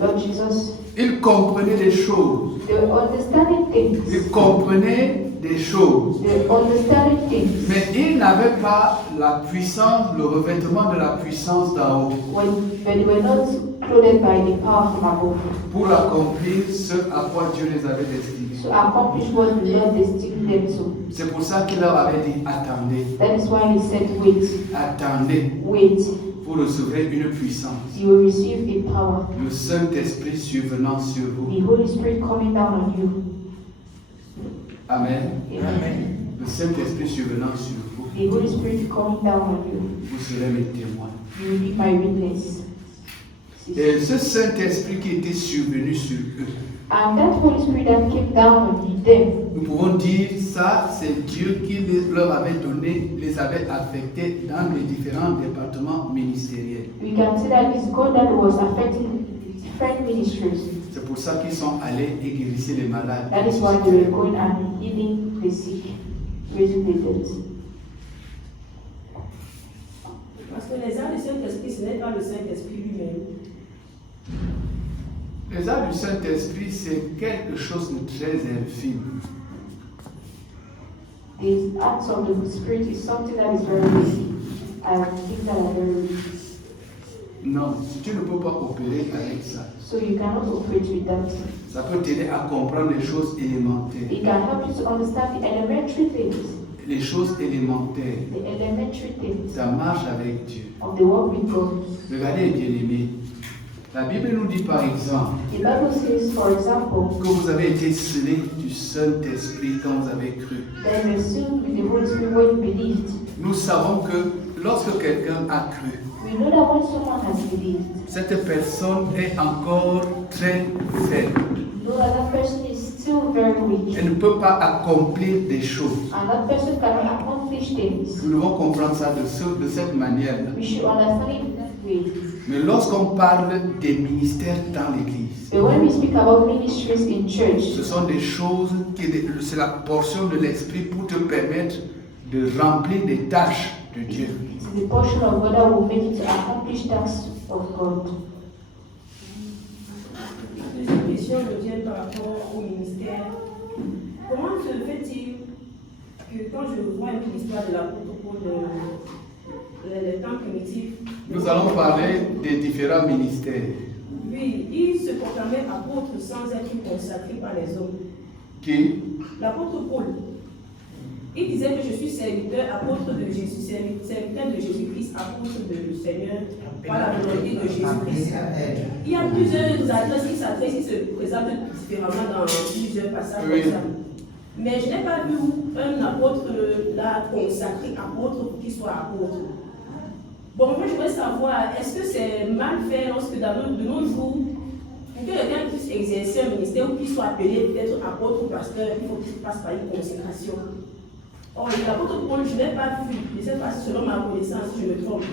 Lord Jesus, ils comprenaient des choses. they were understanding things. Ils comprenaient des choses. They were understanding things. Mais ils n'avaient pas la puissance, le revêtement de la puissance d'en haut But they were not clothed by the power from above pour accomplir ce à quoi Dieu les avait destinés. to accomplish what the Lord destined them to. C'est pour ça qu'il leur avait dit, attendez, That is why He said, wait, attendez wait, pour recevoir une puissance. you will receive a power, Le Saint-Esprit survenant sur the vous. Holy Spirit coming down on you. Amen. Amen. Le Saint-Esprit survenant sur vous. The Holy Spirit coming down on you. Vous serez mes témoins. You will be my witness. Et ce Saint-Esprit qui était survenu sur eux, And that Holy Spirit that came down on them, nous pouvons dire ça, c'est Dieu qui leur avait donné, les avait affectés dans les différents départements ministériels. We can see that it's God that was affecting different ministries. C'est pour ça qu'ils sont allés et guérissaient les malades. That is why they were going and healing the sick, raising the dead. Parce que les arts du Saint-Esprit, ce n'est pas le Saint-Esprit lui-même. Les arts du Saint-Esprit, c'est quelque chose de très infime. The acts of the Spirit is something that is very easy. I think that are very easy. Non, tu ne peux pas opérer avec ça. So you cannot operate with that. Ça peut t'aider à comprendre les choses élémentaires. It can help you to understand the elementary things. Les choses élémentaires. The elementary things Ça marche avec Dieu. of the work with God. Regardez, bien-aimés. La Bible nous dit par exemple The Bible says, for example, que vous avez été scellés du Saint-Esprit quand vous avez cru. that you were sealed with the Holy Spirit when you believed. Nous savons que lorsque quelqu'un a cru, We know that when someone has believed, cette personne est encore très faible. know that that person is still very weak. Elle ne peut pas accomplir des choses. And that person cannot accomplish things. Nous devons comprendre ça de cette manière-là. We should understand it that way. Mais lorsqu'on parle des ministères dans l'Église, But when we speak about ministries in church, ce sont des choses, c'est la portion de l'Esprit pour te permettre de remplir des tâches de Dieu. it's the portion of God that will make you to accomplish tasks of God. Deuxième question me vient par rapport au ministère. Comment se fait-il que quand je vois l'histoire de l'apôtre Paul, le temps primitif, Nous allons parler des différents ministères. oui, il se proclamait apôtre sans être consacré par les hommes. Qui? L'apôtre Paul, il disait que je suis serviteur, apôtre de Jésus, serviteur de Jésus-Christ, apôtre du Seigneur, par la volonté de Jésus-Christ. Il y a plusieurs adresses qui s'adressent, qui se présentent différemment dans plusieurs passages Oui. comme ça. Mais je n'ai pas vu un apôtre là consacré apôtre pour qu'il soit apôtre. Bon, moi je voudrais savoir, est-ce que c'est mal fait lorsque de nos jours, pour que quelqu'un puisse exercer un ministère ou qu'il soit appelé peut-être apôtre ou pasteur, il faut qu'il passe par une consécration. Or, l'apôtre Paul, je n'ai pas vu, je ne sais pas si selon ma connaissance, je me trompe,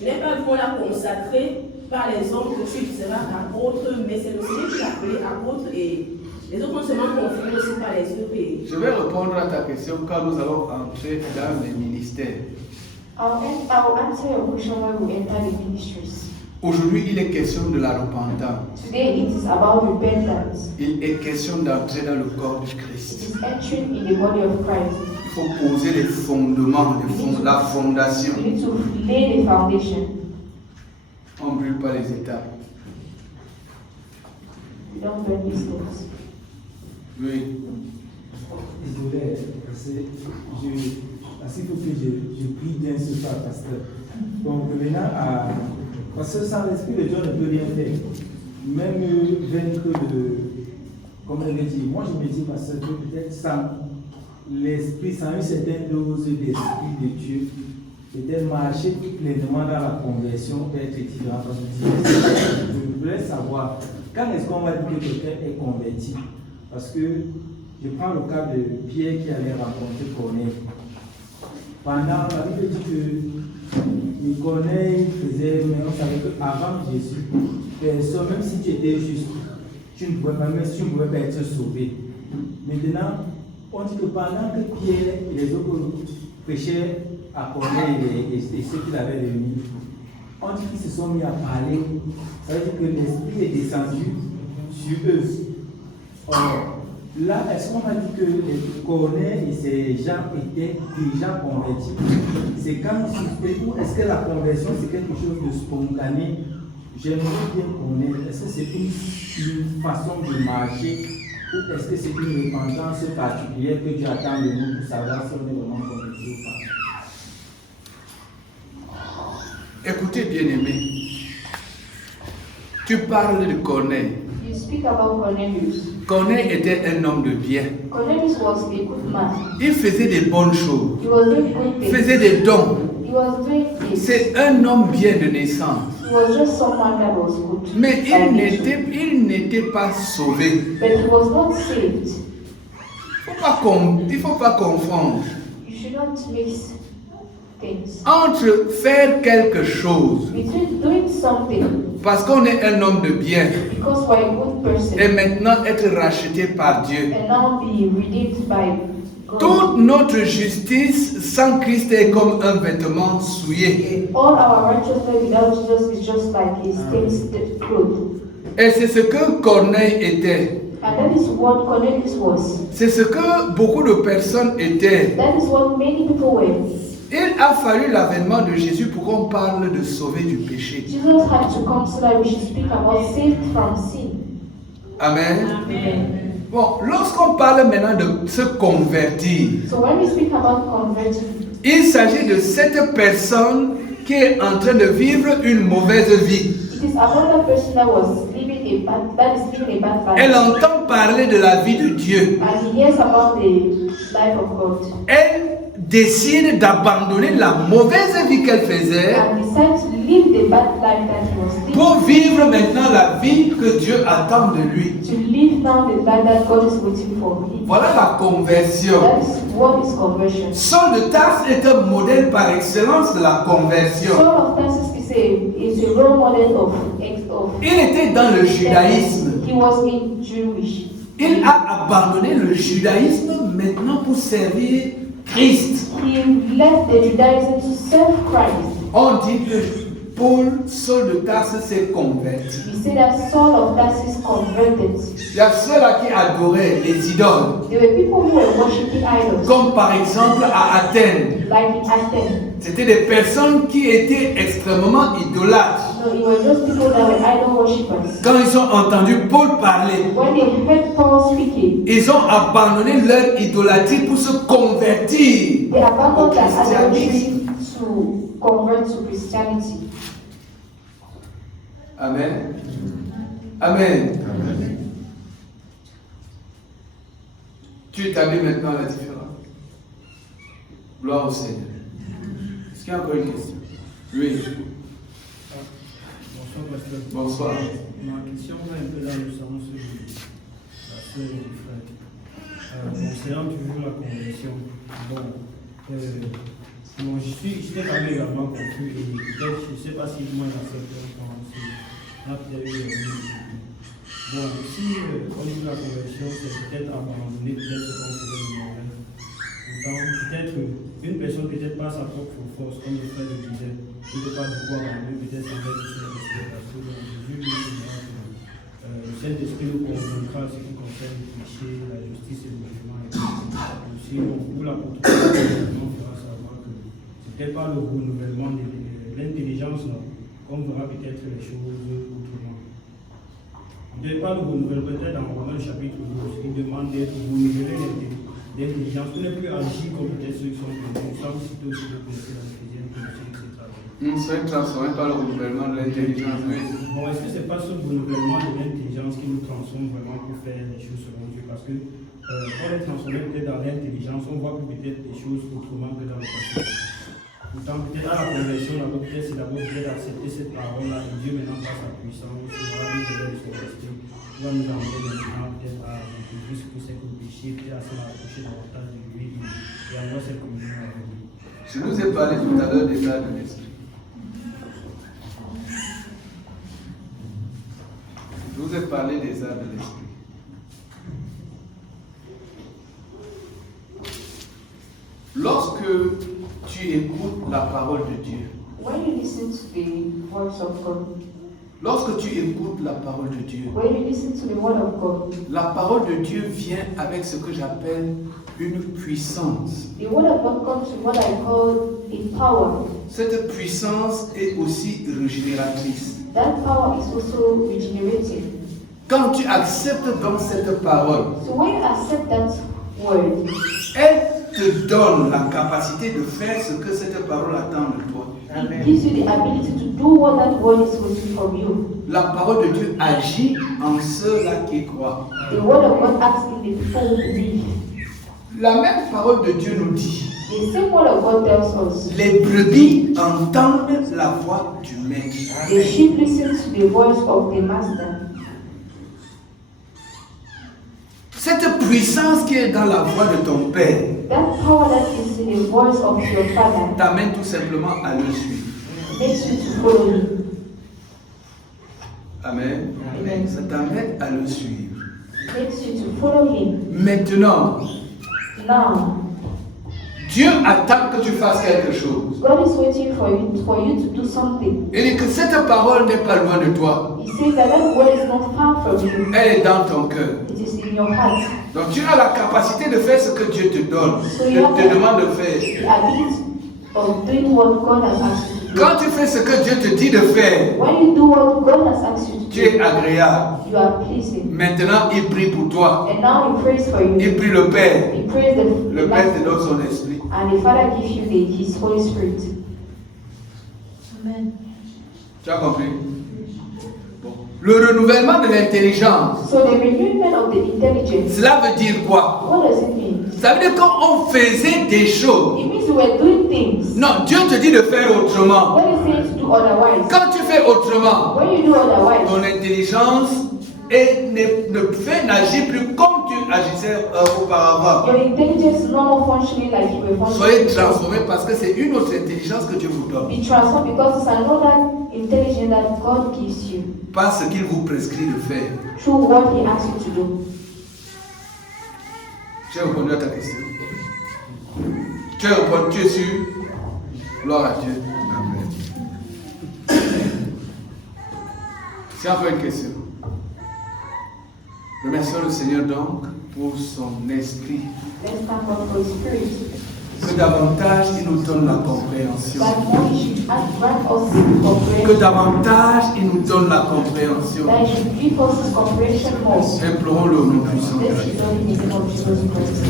je n'ai pas vu on l'a consacré par les hommes que tu seras apôtre, mais c'est le Seigneur qui l'a appelé apôtre et les autres ont seulement confirmé aussi par les autres. Je vais répondre à ta question quand nous allons entrer dans les ministères. I'll answer your question when we enter the ministries. Aujourd'hui, il est question de la repentance. Today it is about repentance. Il est question d'entrer dans le corps du It Christ. is entering in the body of Christ. Il faut poser les fondements, la fondation. You need to lay the foundation. On ne brûle pas les étapes. You don't burn these things. Oui. Désolé, parce qu'il faut que je prie bien ce soir, pasteur. Donc, revenant à. Parce que sans l'esprit de Dieu, on ne peut rien faire. Même vaincre de. Comme elle le dit, moi je me dis, pasteur, que peut-être sans l'esprit, sans une certaine dose d'esprit de Dieu, peut-être marcher pleinement dans la conversion peut être différent. Parce que je voulais savoir, quand est-ce qu'on va dire que quelqu'un est converti? Parce que je prends le cas de Pierre qui allait rencontrer Corneille. Pendant, la Bible dit que Corneille faisait, mais on savait qu'avant Jésus, personne, même si tu étais juste, tu ne pouvais pas, même si tu ne pouvais pas être sauvé. Maintenant, on dit que pendant que Pierre et les autres prêchaient à Corneille et ceux qui l'avaient réunis, on dit qu'ils se sont mis à parler. Ça veut dire que l'esprit est descendu sur eux. Or, là, est-ce qu'on a dit que les Corneille et ces gens étaient déjà convertis? C'est quand ils suspectent, ou est-ce que la conversion c'est quelque chose de spontané? J'aimerais bien connaître, est-ce que c'est une façon de marcher ou est-ce que c'est une repentance particulière que Dieu attend de nous pour savoir si on est vraiment converti ou pas? Écoutez, bien-aimés, tu parles de Corneille. You speak about Cornelius. Corneille était un homme de bien. Cornelius was a good man. Il faisait des bonnes choses. He was doing good Il things. faisait des dons. He was doing things. C'est un homme bien de naissance. He was just someone that was good. Mais by nature. il n'était pas sauvé. But he was not saved. Il faut il faut pas confondre You should not mix things. entre faire quelque chose Between doing something parce qu'on est un homme de bien because we're a good person et maintenant être racheté par Dieu. and now be redeemed by God. Toute notre justice sans Christ est comme un vêtement souillé. All our righteousness without Jesus is just like a stained cloth. Et c'est ce que Corneille était. And that is what Cornelius was. C'est ce que beaucoup de personnes étaient. That is what many people were. Il a fallu l'avènement de Jésus pour qu'on parle de sauver du péché. Jesus had to come so that we should speak about saved from sin. Amen. Amen. Bon, lorsqu'on parle maintenant de se convertir, So when we speak about conversion, il s'agit de cette personne qui est en train de vivre une mauvaise vie. it is about the person that was living a bad life. Elle entend parler de la vie de Dieu. And he hears about the life of God. Elle décide d'abandonner la mauvaise vie qu'elle faisait And decides to live the bad life that he was living. pour vivre maintenant la vie que Dieu attend de lui. To live now the life that God is waiting for him. Voilà la conversion. That is what is conversion. Saul de Tarse est un modèle par excellence de la Saul conversion. of Tarsus is a role model of Il était dans le judaïsme. He was in Jewish. Il a abandonné le judaïsme maintenant pour servir Christ. He left the Judaism to serve Christ. On dit que Saul de Tarse s'est converti. We say that Saul of Tarsus converted. Il y a ceux-là qui adoraient les idoles, There were people who were worshiping idols, comme par exemple à Athènes. like in Athens. C'était des personnes qui étaient extrêmement idolâtres. So it was just people that were idol worshippers. Quand ils ont entendu Paul parler, When they heard Paul speaking, ils ont abandonné leur idolâtrie pour se convertir they au abandoned their christianisme. idolatry to convert to Christianity. Amen. Amen. Tu établis maintenant la différence. Gloire au Seigneur. Est-ce qu'il y a encore une question? Oui. Bonsoir, pasteur. Bonsoir. Ma question va un peu dans le sens de la sœur et du frère. Concernant toujours la conversion, bon, j'étais quand même également confus et peut-être, je ne sais pas si moi dans certains temps, on a peut-être eu bon, si au niveau de la conversion, c'est peut-être abandonner peut-être ce qu'on faisait de nous-mêmes. Pourtant, peut-être une personne peut-être pas sa propre force, comme le frère le disait, il ne peut pas du coup abandonner peut-être sa tête sur l'esprit. Parce que Jésus lui dira que le Saint-Esprit nous convaincra ce qui concerne le péché, la justice et le jugement. Et aussi, pour la contrôle, on fera savoir que ce n'était pas le renouvellement de l'intelligence, non, qu'on verra peut-être les choses autrement. On ne pas le renouvellement, peut-être dans Romains chapitre 12, il demande d'être renouvelé d'intelligence, pour ne plus agir comme peut-être ceux qui sont venus, sans citer aussi le péché, la deuxième commission, etc. Nous sommes transformés par le renouvellement de l'intelligence. Oui. Bon, est-ce que ce n'est pas ce renouvellement de l'intelligence qui nous transforme vraiment pour faire les choses selon Dieu? Parce que quand on est transformé peut-être dans l'intelligence, on voit peut-être les choses autrement que dans le passé. Pourtant, peut-être à la conversion, d'abord, peut-être c'est d'abord peut-être accepter cette parole-là et Dieu maintenant par sa puissance, il va nous donner son esprit, il va nous emmener maintenant peut-être à découvrir ce que c'est que le péché, peut-être à se rapprocher davantage de lui et avoir cette communion avec lui. Je nous ai parlé tout à l'heure des arts de l'esprit. Je vous ai parlé des arts de l'esprit. Lorsque tu écoutes la parole de Dieu, When you listen to the voice of God, lorsque tu écoutes la parole de Dieu, when you listen to the word of God, la parole de Dieu vient avec ce que j'appelle une puissance. the word of God comes with what I call a power. Cette puissance est aussi régénératrice. That power is also regenerating. Quand tu acceptes donc cette parole, So when you accept that word, elle te donne la capacité de faire ce que cette parole attend de toi. it gives you the ability to do what that word is waiting from you. La parole de Dieu agit en ceux-là qui croient. The word of God acts in the people who believe. La même parole de Dieu nous dit, The same word of God tells us, les brebis entendent la voix du maître. the sheep listen to the voice of the master. Cette puissance qui est dans la voix de ton Père that power that is in the voice of your Father t'amène tout simplement à le suivre. makes you to follow Him. Amen. Amen. Ça t'amène à le suivre. Makes you to follow Him. Maintenant, Now, Dieu attend que tu fasses quelque chose. God is waiting for you to do something. Il dit que cette parole n'est pas loin de toi. He says that that word is not far from you. Elle est dans ton cœur. It is in your heart. Donc tu as la capacité de faire ce que Dieu te donne, te demande de faire. The ability of doing what God has asked you to do. Quand tu fais ce que Dieu te dit de faire, When you do what God has asked you to tu es do, agréable. you are pleasing. Maintenant, il prie pour toi. And now He prays for you. Il prie le Père. He prays Le the Père te Master, donne son esprit. and the Father gives you His Holy Spirit. Amen. Tu as compris? Bon. Le renouvellement de l'intelligence, So the renewal of the intelligence, cela veut dire quoi? what does it mean? Ça veut dire qu'on faisait des choses. It means we were doing things. Non, Dieu te dit de faire autrement. What is saying to do otherwise? Quand tu fais autrement, When you do otherwise, ton intelligence n'agit plus comme tu agissais auparavant. your intelligence is no more functioning like you were Soyez functioning. transformés parce que c'est une autre intelligence que Dieu vous donne. Be transformed because it's another intelligence that God gives you Pas ce qu'il vous prescrit de faire. through what He asks you to do. Tu as répondu à ta question. Tu as répondu, tu es sûr? Gloire à Dieu. Amen. C'est encore une question. Remercions le Seigneur donc pour son esprit. Let's thank God for His Spirit. Que davantage il nous donne la compréhension. That more He should grant us Que comprehension. davantage il nous donne la compréhension. That He should give us His comprehension more. Implorons-le au nom puissant de Let's Jésus. pray in the name of Jesus Christ.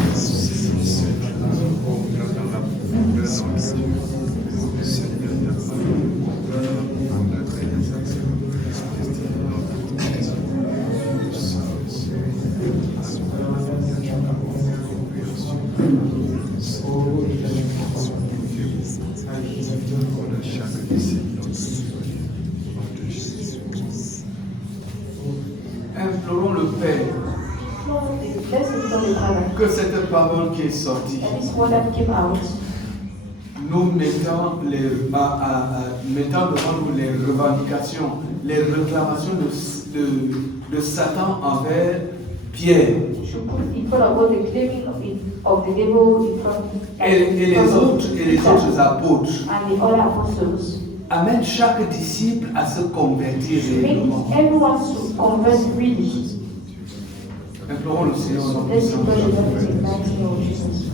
Implorons le Père Let's implore the Father. que cette parole qui est sortie, And this word that came out, nous mettons devant nous les revendications, les réclamations de Satan envers Pierre should put in front of God the claiming of the devil in front et les autres apôtres. and the other apostles. Amène chaque disciple à se convertir réellement. Make everyone to convert really. Implorons le Seigneur au nom Let's puissant de pray Jésus. that in the mighty name of Jesus.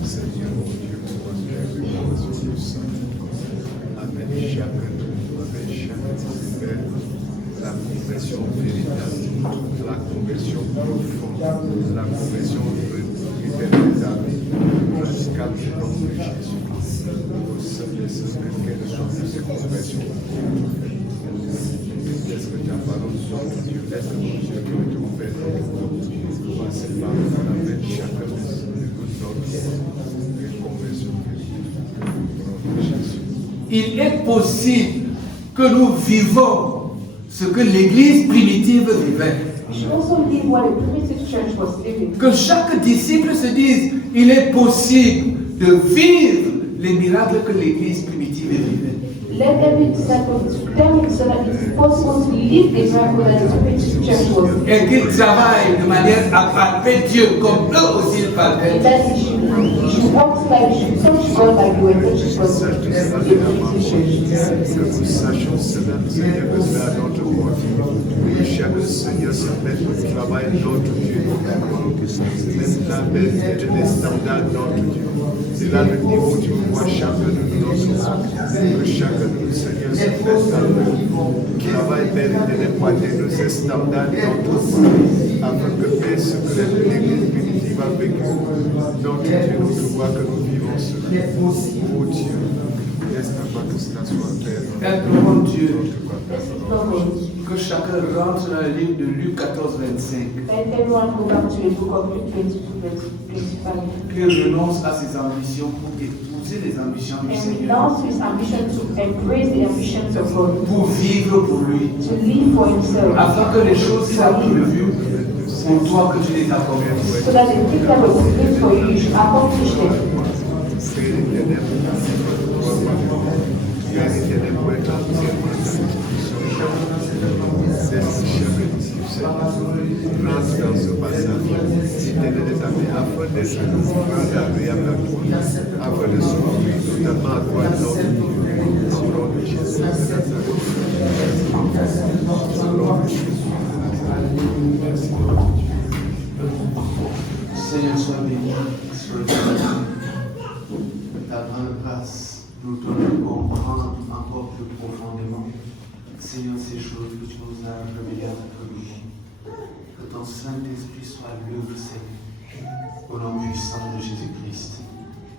La conversion véritable, la conversion profonde, la conversion libéralisable jusqu'à le nom de Jésus. Au Saint-Esprit, quelle soit cette conversion. Laisse que ta parole sorte, Dieu, laisse que mon Dieu te ouvre pour passer par la main chacun de notre conversion véritable. Il est possible que nous vivons ce que l'Église primitive vivait. We should also live what the primitive church was living. Que chaque disciple se dise, il est possible de vivre les miracles que l'Église primitive vivait. Let every disciple tell himself that it is possible to live the miracle that the primitive church was living. Et qu'il travaille de manière à palper Dieu comme eux aussi ils palpaient. And that he should walk like, he should touch God like they were touching God in the primitive church. Que nous sachions cela, Seigneur, que cela a notre vie. Que chaque Seigneur se mette au travail de notre Dieu. Même la belle et les standards de notre Dieu. C'est là le niveau du pouvoir chacun de nous. Que chacun de nous, Seigneur, se mette dans le travail belle et l'époiter de ces standards de notre vie. Afin que Père, ce que l'Église primitive a vécu, notre Dieu, notre voix que nous vivons cela. Oh Dieu. Laisse-moi pas que cela soit Père. Implorons Dieu Let's implore God. que chacun rentre dans le livre de Luc 14, 25. Let everyone go back to the book of Luke 22, verse 25. Qu'il renonce à ses ambitions pour épouser les ambitions du And Seigneur. renounce his ambition to embrace the ambitions of God. Pour vivre pour lui. To live for himself. Afin que les choses qu'il a prévues pour toi que tu les accomplisses. So that the things that were given for you, you should accomplish them. Grâce dans ce passage, si tu es des amis, afin d'être agréable à toi, afin de souffrir totalement à toi, au nom de Jésus. Seigneur, sois béni sur le travail. Ta grande grâce nous donne de comprendre encore plus profondément, Seigneur, ces choses que tu nous as révélées à notre vie. Que ton Saint-Esprit soit l'œuvre, Seigneur, au nom puissant de Jésus-Christ.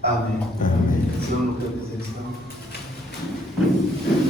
Amen. Amen. Prions-nous quelques instants.